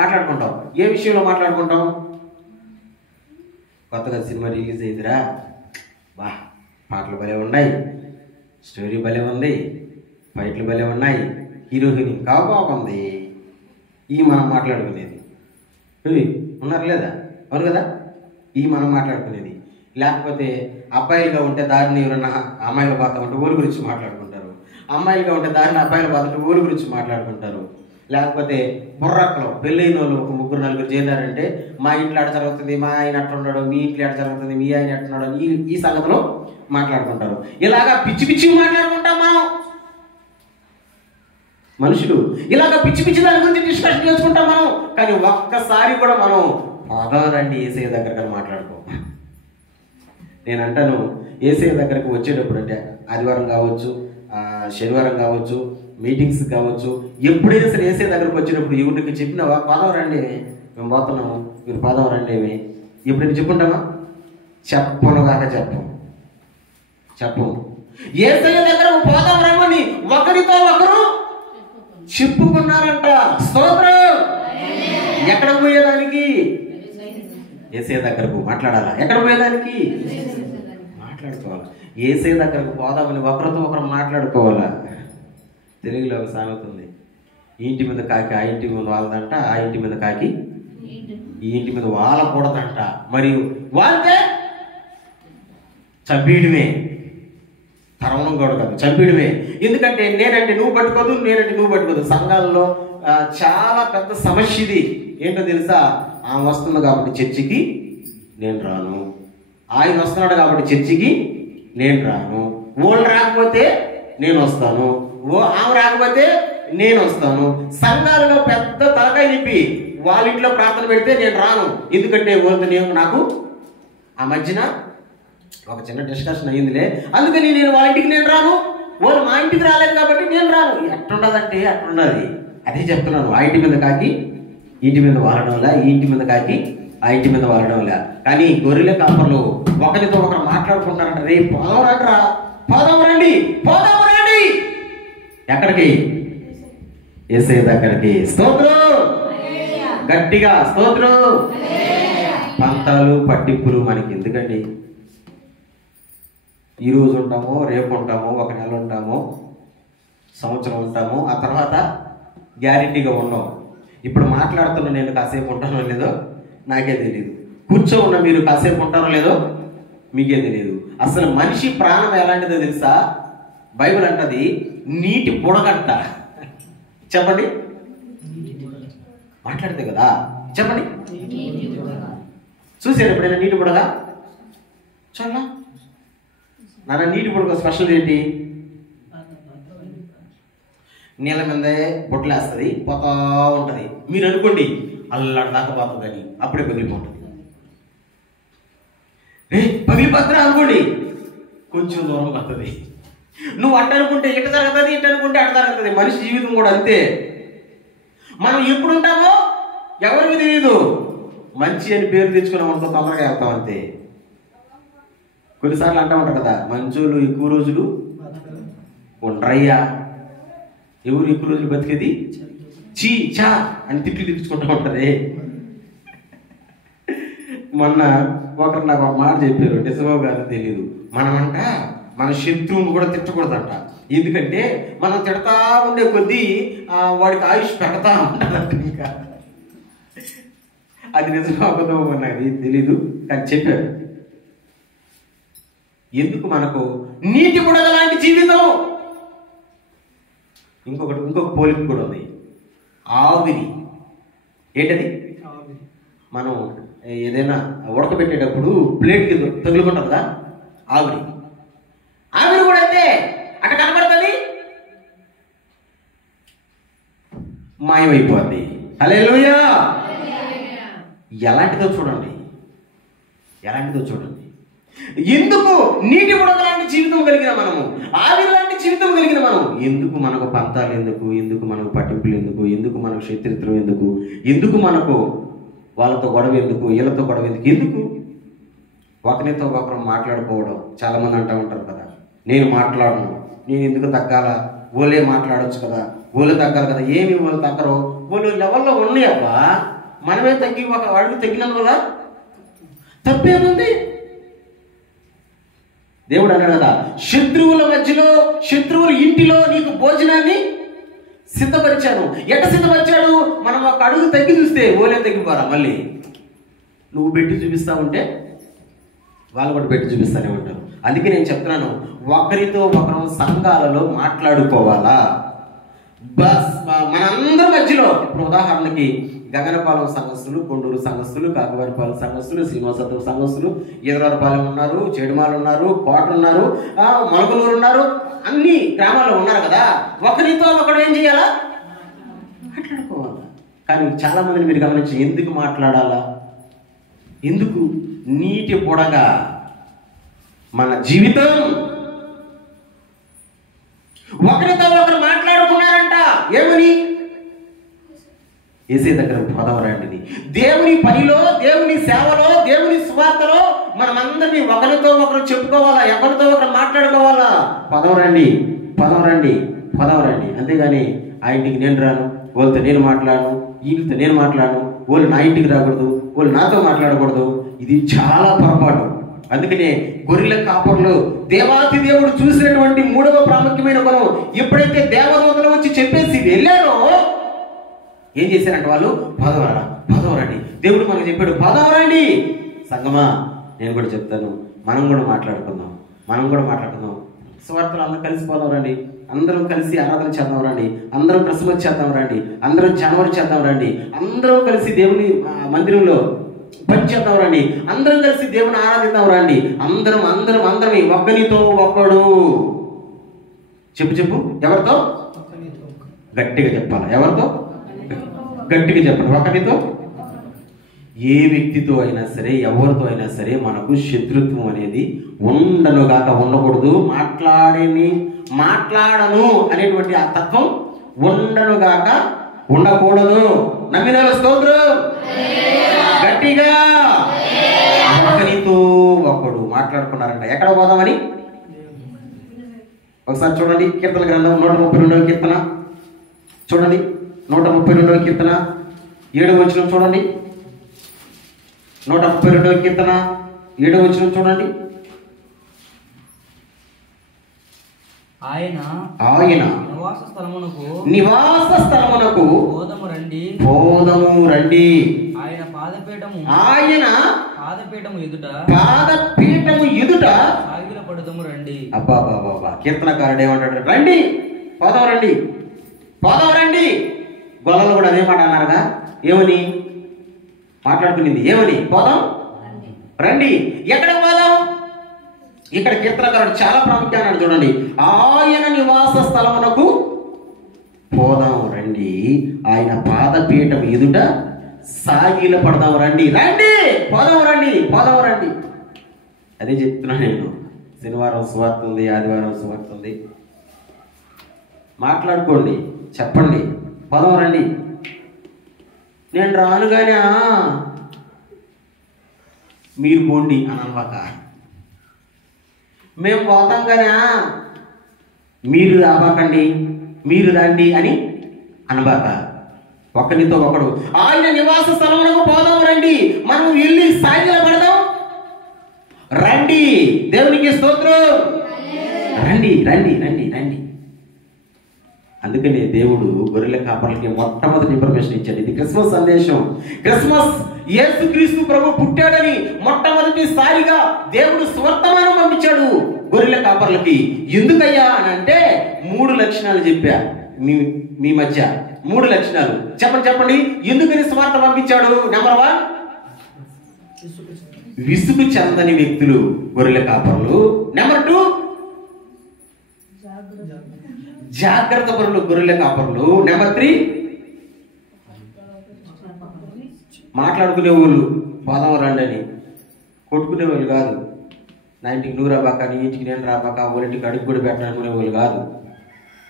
మాట్లాడుకుంటాం. ఏ విషయంలో మాట్లాడుకుంటాం? కొత్తగా సినిమా రిలీజ్ అయిందిరా, పాటలు భలే ఉన్నాయి, స్టోరీ భలే ఉంది, ఫైట్లు భలే ఉన్నాయి, హీరోయిన్ ఇంకా బాగుంది. మనం మాట్లాడుకునేది ఉన్నారు లేదా? అవును కదా, మనం మాట్లాడుకునేది. లేకపోతే అబ్బాయిలుగా ఉంటే దారిని ఎవరన్నా అమ్మాయిలు పోతా ఉంటే ఊరి గురించి మాట్లాడుకుంటారు, అమ్మాయిలుగా ఉంటే దారిని అబ్బాయిలు పోతుంటే ఊరి గురించి మాట్లాడుకుంటారు. లేకపోతే బుర్రక్కలు పెళ్ళైన వాళ్ళు ఒక 3-4 చేరారంటే మా ఇంట్లో ఎట్లా జరుగుతుంది, మా ఆయన ఎట్లా ఉన్నాడు, మీ ఇంట్లో ఎట్లా జరుగుతుంది, మీ ఆయన ఎట్లున్నాడు, ఈ సంగతిలో మాట్లాడుకుంటారు. ఇలాగా పిచ్చి పిచ్చి మాట్లాడుకుంటాం మనం. మనుషులు ఇలాగ పిచ్చి పిచ్చి దాని గురించి డిస్కషన్ చేసుకుంటాం మనం. కానీ ఒక్కసారి కూడా మనం పోదారండి యేసయ్య దగ్గరకు మాట్లాడుకో. నేను అంటాను, యేసయ్య దగ్గరకు వచ్చేటప్పుడు అంటే ఆదివారం కావచ్చు, శనివారం కావచ్చు, మీటింగ్స్ కావచ్చు, ఎప్పుడైనా సరే యేసయ్య దగ్గరకు వచ్చినప్పుడు ఎవరికి చెప్పినావా పోదాం రండి మేము పోతున్నాము, మీరు పోదాం రండి ఏమి ఎప్పుడైనా చెప్పుకుంటామా? చెప్పను కాక చెప్పము. యేసయ్య దగ్గర పోదాం రమ్మని ఒకరితో ఒకరు చెప్పుకున్నారంట. స్తోత్రం. ఎక్కడికి పోయేదానికి? యేసయ్య దగ్గరకు మాట్లాడాలా. ఎక్కడ పోయేదానికి? మాట్లాడుకోవాలి. యేసయ్య దగ్గరకు పోదామని ఒకరితో ఒకరు మాట్లాడుకోవాలా. తెలుగులో ఒక సామెత ఉంది, ఈ ఇంటి మీద కాకి ఆ ఇంటి మీద వాళ్ళదంట, ఆ ఇంటి మీద కాకి ఈ ఇంటి మీద వాలకూడదంట. మరియు వాళ్తే చంపేయడమే, తరవడం కూడా కాదు, చంపేయడమే. ఎందుకంటే నేనంటే నువ్వు పట్టుకోదు, నేనంటే నువ్వు పట్టుకోదు. సంఘాలలో చాలా పెద్ద సమస్య ఇది. ఏంటో తెలుసా? ఆమె వస్తుంది కాబట్టి చర్చికి నేను రాను, ఆయన వస్తున్నాడు కాబట్టి చర్చికి నేను రాను, వాళ్ళు రాకపోతే నేను వస్తాను, ఆమె రాకపోతే నేను వస్తాను. సంఘాలలో పెద్ద తలకాయ నిప్పి వాళ్ళ ఇంట్లో ప్రార్థన పెడితే నేను రాను, ఎందుకంటే వాళ్ళతో నేను నాకు ఆ మధ్యన ఒక చిన్న డిస్కషన్ అయ్యిందిలే, అందుకని నేను వాళ్ళ ఇంటికి నేను రాను, వాళ్ళు మా ఇంటికి రాలేదు కాబట్టి నేను రాను. ఎట్లుండదంటే అట్లుండదు. అదే చెప్తున్నాను. ఆ ఇంటి మీద కాకి ఇంటి మీద వాడడంలా, ఈ ఇంటి మీద కాకి ఆ ఇంటి మీద వాడడంలా. కానీ గొర్రెల కాపర్లు ఒకరితో ఒకరు మాట్లాడుకుంటారంట, రే పోదాం రండిరా, పోదాం రండి, పోదాం రండి. ఎక్కడికి? యేసయ్య దగ్గరికి. స్తోత్రం, గట్టిగా స్తోత్రం. పంతాలు పట్టింపులు మనకి ఎందుకండి? ఈరోజు ఉంటామో, రేపు ఉంటామో, ఒక నెల ఉంటామో, సంవత్సరం ఉంటామో, ఆ తర్వాత గ్యారెంటీగా ఉన్నాం. ఇప్పుడు మాట్లాడుతున్నా నేను కాసేపు ఉంటానో లేదో నాకే తెలియదు, కూర్చో ఉన్న మీరు కాసేపు ఉంటారో లేదో మీకే తెలియదు. అసలు మనిషి ప్రాణం ఎలాంటిదో తెలుసా? బైబిల్ అంటది నీటి బుడగంట. చెప్పండి, మాట్లాడితే కదా, చెప్పండి. చూసారు ఎప్పుడైనా నీటి బుడగ? చాలా నాన్న నీటి బుడగ స్పెషల్ ఏంటి? నీళ్ళ మీదే బొట్లేస్తుంది, పోతా ఉంటుంది. మీరు అనుకోండి అల్లాడి దాకా పోతుందని, అప్పుడే పగిలిపోతుంది. పగిలిపోతున్నా అనుకోండి, కొంచెం దూరం పడుతుంది. నువ్వు అట్ట అనుకుంటే ఇట జరుగుతుంది, ఇట అనుకుంటే అట్ట జరుగుతుంది. మనిషి జీవితం కూడా అంతే. మనం ఎప్పుడు ఉంటామో ఎవరికి తెలియదు. మంచి అని పేరు తెచ్చుకున్నాం అనుకో తొందరగా వెళ్తాం అంతే. కొన్నిసార్లు అంటూ ఉంటారు కదా, మంచోళ్ళు ఎక్కువ రోజులు ఉండరయ్యా. ఎవరు ఎక్కువ రోజులు బతికేది? చీ చా అని తిట్లు తిట్టుకుంటూ ఉంటుంది. మొన్న ఒకరు నాకు ఒక మాట చెప్పారు, నిజమో కాదో తెలియదు. మనమంట మన శత్రువును కూడా తిట్టకూడదంట. ఎందుకంటే మనం తిడతా ఉండే కొద్దీ వాడికి ఆయుష్ పెడతా ఉంటుందంట. ఇంకా అది నిజమో అబద్ధమో నాకు తెలీదు, కానీ చెప్పారు. ఎందుకు మనకు నీటి బుడగ లాంటి జీవితం? ఇంకొక పోలిక కూడా ఉంది, ఆవిరి. ఏంటది? మనం ఏదైనా ఉడకబెట్టేటప్పుడు ప్లేట్కి తగులుకుంటుంది కదా ఆవిరి. ఆవిరి కూడా అయితే అక్కడ కనబడుతుంది, మాయమైపోద్ది. హల్లెలూయా. ఎలాంటిదో చూడండి, ఎలాంటిదో చూడండి. ఎందుకు నీటి బుడగ లాంటి జీవితం కలిగిన మనము, ఆవిరి లాంటి జీవితం కలిగిన మనం, ఎందుకు మనకు పంతాలు ఎందుకు, ఎందుకు మనకు పట్టింపులు ఎందుకు, ఎందుకు మనకు శత్రుత్వం ఎందుకు, ఎందుకు మనకు వాళ్ళతో గొడవ ఎందుకు, వీళ్ళతో గొడవ ఎందుకు, ఎందుకు ఒకరితో ఒకరు మాట్లాడుకోవడం. చాలామంది అంటూ ఉంటారు కదా, నేను మాట్లాడను, నేను ఎందుకు తగ్గాల, ఓలే మాట్లాడచ్చు కదా, ఓలు తగ్గాలి కదా. ఏమి వాళ్ళు తగ్గరు, వాళ్ళు లెవెల్లో ఉన్నాయబ్బా. మనమే తగ్గి ఒక అడుగు తగ్గినందువల్ల తప్పేముంది? దేవుడు అన్నాడు కదా, శత్రువుల మధ్యలో, శత్రువుల ఇంటిలో నీకు భోజనాన్ని సిద్ధపరిచాను. ఎట్ట సిద్ధపరిచాడు? మనం ఒక అడుగు తగ్గి చూస్తే ఓలే తగ్గిపోరా. మళ్ళీ నువ్వు పెట్టి చూపిస్తా ఉంటే వాళ్ళు కూడా పెట్టి చూపిస్తానే ఉంటారు. అందుకే నేను చెప్తున్నాను, ఒకరితో ఒకరు సంఘాలలో మాట్లాడుకోవాలా. బస్ మనందరి మధ్యలో, ఇప్పుడు ఉదాహరణకి గగనపాలెం సంఘస్థులు, కొండూరు సంఘస్థులు, కాకవారిపాలెం సంఘస్థులు, శ్రీనివాసత్వం సంఘస్థులు, ఈదరారపాలెం ఉన్నారు, చెడుమాలు ఉన్నారు, కోట ఉన్నారు, మొలకలూరు ఉన్నారు, అన్ని గ్రామాల్లో ఉన్నారు కదా. ఒకరితో ఒకడు ఏం చేయాలా? మాట్లాడుకోవాలా. కానీ చాలా మందిని మీరు గమనించి, ఎందుకు మాట్లాడాలా? ఎందుకు? నీటి బుడగ మన జీవితం. ఒకరితో ఒకరు మాట్లాడుకున్నారంట. ఏమని? యేసయ్య దగ్గర పదవరండి. దేవుని పనిలో, దేవుని సేవలో, దేవుని సువార్తలో మనమందరినీ ఒకరితో ఒకరు చెప్పుకోవాలా, ఎవరితో ఒకరు మాట్లాడుకోవాలా. పదవరండి, పదవరండి, పదవరండి. అంతేగాని ఆ ఇంటికి నేను రాను, వాళ్ళతో నేను మాట్లాడను, వీళ్ళతో నేను మాట్లాడను, వాళ్ళు నా ఇంటికి రాకూడదు, వాళ్ళు నాతో మాట్లాడకూడదు. ఇది చాలా పొరపాటు. అందుకనే గొర్రెల కాపర్లు దేవాతి దేవుడు చూసినటువంటి మూడవ ప్రాముఖ్యమైన గుణం, ఎప్పుడైతే దేవదూతలు వచ్చి చెప్పేసి వెళ్ళారో ఏం చేశారంటే వాళ్ళు పదవరండి. దేవుడు మనకు చెప్పాడు పదవరండి. సంగమా, నేను కూడా చెప్తాను, మనం కూడా మాట్లాడుకుందాం. సువార్తలు అందరూ కలిసి పోదాం రండి, అందరం కలిసి ఆరాధన చేద్దాం రండి, అందరం క్రిస్మస్ చేద్దాం రండి, అందరం జనవరి చేద్దాం రండి, అందరం కలిసి దేవుని మందిరంలో పని చేద్దాం రండి, అందరం కలిసి దేవుని ఆరాధిద్దాం రండి. అందరం ఒక్కనితో ఒక్కడు. చెప్పు ఎవరితో? గట్టిగా చెప్పాలి. ఎవరితో? గట్టిగా చెప్పండి. ఒకరితో. ఏ వ్యక్తితో అయినా సరే, ఎవరితో అయినా సరే మనకు శత్రుత్వం అనేది ఉండకూడదు. మాట్లాడను అనేటువంటి ఆ తత్వం ఉండకూడదు. నమ్మిన స్తోత్రం గట్టిగా. ఒకరితో ఒకడు మాట్లాడుకున్నారంట. ఎక్కడ పోదామని ఒకసారి చూడండి. కీర్తన గ్రంథం 132వ కీర్తన చూడండి. 132వ కీర్తన 7వ వచనం చూడండి. 132వ కీర్తన 7వ వచనం చూడండి. ఆయన నివాస స్థలమునకు పోదము రండి. ఆయన పాదపీఠము ఎదుట సాగిలపడదము రండి. అబ్బా కీర్తనకారుడు ఏమంటాడు? రండి, పోదాం రండి. గొల్లలు కూడా అదే మాట అన్నారుగా. ఏమని మాట్లాడుకునింది? ఏమని? పోదాం రండి. ఎక్కడ పోదాం? ఇక్కడ కీర్తనకారుడు చాలా ప్రాముఖ్యం అన్నాడు. చూడండి, ఆయన నివాస స్థలమునకు పోదాం రండి, ఆయన పాదపీఠం ఎదుట సాగిల పడదాం రండి. పోదాం రండి. అదే చెప్తున్నా నేను. శనివారం సువార్త ఉంది, ఆదివారం సువార్త ఉంది. మాట్లాడుకోండి, చెప్పండి, పోదాం రండి. నేను రానుగానే మీరు పోండి అని అనవాక, మేము పోతాం కానీ మీరు రాబాకండి, మీరు రండి అని అనబాక. ఒకరితో ఒకడు ఆయన నివాస స్థలమునకు పోదాం రండి. మనం వెళ్ళి సాగిల పడదాం రండి. దేవునికి స్తోత్రం. రండి. అందుకనే దేవుడు గొర్రెల కాపర్లకి మొట్టమొదటి ఇన్ఫర్మేషన్ ఇచ్చాడు. ఇది క్రిస్మస్ సందేశం. క్రిస్మస్ యేసుక్రీస్తు ప్రభు పుట్టాడని మొట్టమొదటిసారిగా దేవుడు స్వర్తమానం పంపించాడు గొర్రెల కాపర్లకి. ఎందుకయ్యా అని అంటే 3 లక్షణాలు చెప్పా మీ మధ్య. 3 లక్షణాలు చెప్పండి. ఎందుకని స్వార్థ పంపించాడు? నెంబర్ 1, విసుగు చెందని వ్యక్తులు గొర్రెల కాపర్లు. నెంబర్ 2, జాగ్రత్త పరులు గొర్రెల కాపర్లు. నెంబర్ 3, మాట్లాడుకునే వాళ్ళు పోదాం రండి అని, కొట్టుకునే వాళ్ళు కాదు. నా ఇంటికి నువ్వు రాబాక, నీ ఇంటికి నేను రాబాక, వాళ్ళ ఇంటికి అడుగు కూడా పెట్టాలనుకునే వాళ్ళు కాదు.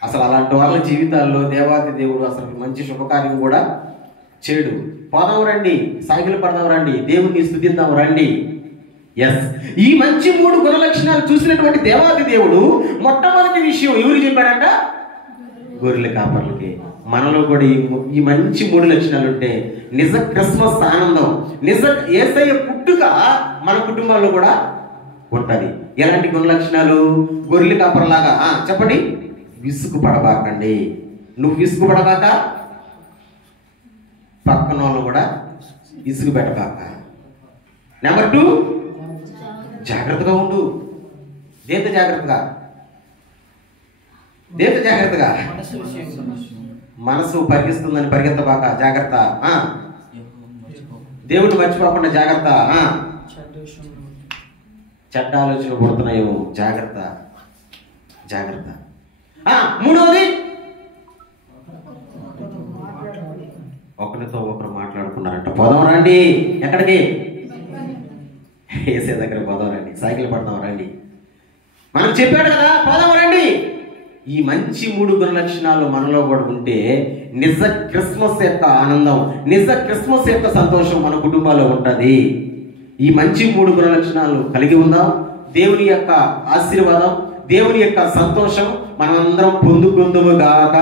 అసలు అలాంటి వాళ్ళ జీవితాల్లో దేవాది దేవుడు అసలు మంచి శుభకార్యం కూడా చేయడు. పోదాం రండి, సాగిలు పడదాం రండి, దేవుణ్ణి స్తుతిద్దాం రండి. ఎస్, ఈ మంచి 3 గుణ లక్షణాలు చూసినటువంటి దేవాది దేవుడు మొట్టమొదటి విషయం ఎవరు చెప్పాడంట? గొర్రెల కాపర్లకి. మనలో కూడా ఈ మంచి 3 లక్షణాలు ఉంటే నిజ క్రిస్మస్ ఆనందం, నిజ యేసయ్య పుట్టుక మన కుటుంబాల్లో కూడా ఉంటది. ఎలాంటి గుణ లక్షణాలు? గొర్రెల కాపర్లాగా చెప్పండి. విసుగు పడబాకండి. నువ్వు విసుగు పడబాక, పక్కన వాళ్ళు కూడా విసుగు పెట్టబాక. నెంబర్ 2, జాగ్రత్తగా ఉండు. దేంత జాగ్రత్తగా? మనసు పరిగిస్తుందని పరిగెత్తబాక, జాగ్రత్త. దేవుడు మర్చిపోకుండా జాగ్రత్త. చెడ్డ ఆలోచనలు పుడుతున్నాయేమో, జాగ్రత్త. 3వది, ఒకరితో ఒకరు మాట్లాడుకున్నారంట. పోదాం రండి. ఎక్కడికి? ఏసే దగ్గర పోదాం రండి, సైకిల్ పడదాం రండి. మనం చెప్పాడు కదా, పోదాం రండి. ఈ మంచి 3 గుణ లక్షణాలు మనలో కూడా ఉంటే నిజ క్రిస్మస్ యొక్క ఆనందం, నిజ క్రిస్మస్ యొక్క సంతోషం మన కుటుంబాల్లో ఉంటుంది. ఈ మంచి 3 గుణ లక్షణాలు కలిగి ఉందాం. దేవుని యొక్క ఆశీర్వాదం, దేవుని యొక్క సంతోషం మనమందరం పొందుకుందుముగాక.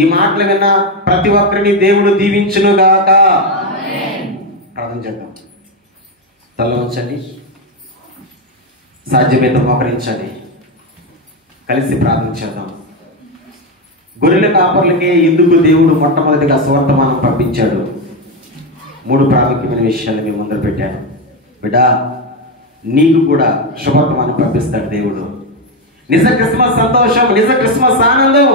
ఈ మాటలు విన్న ప్రతి ఒక్కరిని దేవుడు దీవించునుగాక. ప్రార్థన చేద్దాం. తల ఉంచండి, సాధ్యమైతే మోకరించండి, కలిసి ప్రార్థన చేద్దాం. గొర్రెల కాపర్లకే ఎందుకు దేవుడు మొట్టమొదటిగా సువర్తమానం పంపించాడు? 3 ప్రాముఖ్యమైన విషయాలు మేము ముందర పెట్టాను. బిడ్డా, నీకు కూడా శుభవర్తమానం పంపిస్తాడు దేవుడు. నిజ క్రిస్మస్ సంతోషం, నిజ క్రిస్మస్ ఆనందం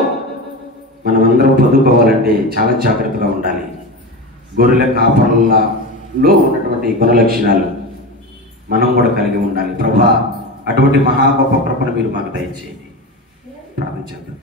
మనం అందరం పొందుకోవాలంటే చాలా జాగ్రత్తగా ఉండాలి. గొర్రెల కాపర్లలో ఉన్నటువంటి గుణ లక్షణాలు మనం కూడా కలిగి ఉండాలి. ప్రభా, అటువంటి మహా గొప్ప కృపను మీరు మాకు దయచేయండి. ప్రార్థన చేద్దాం.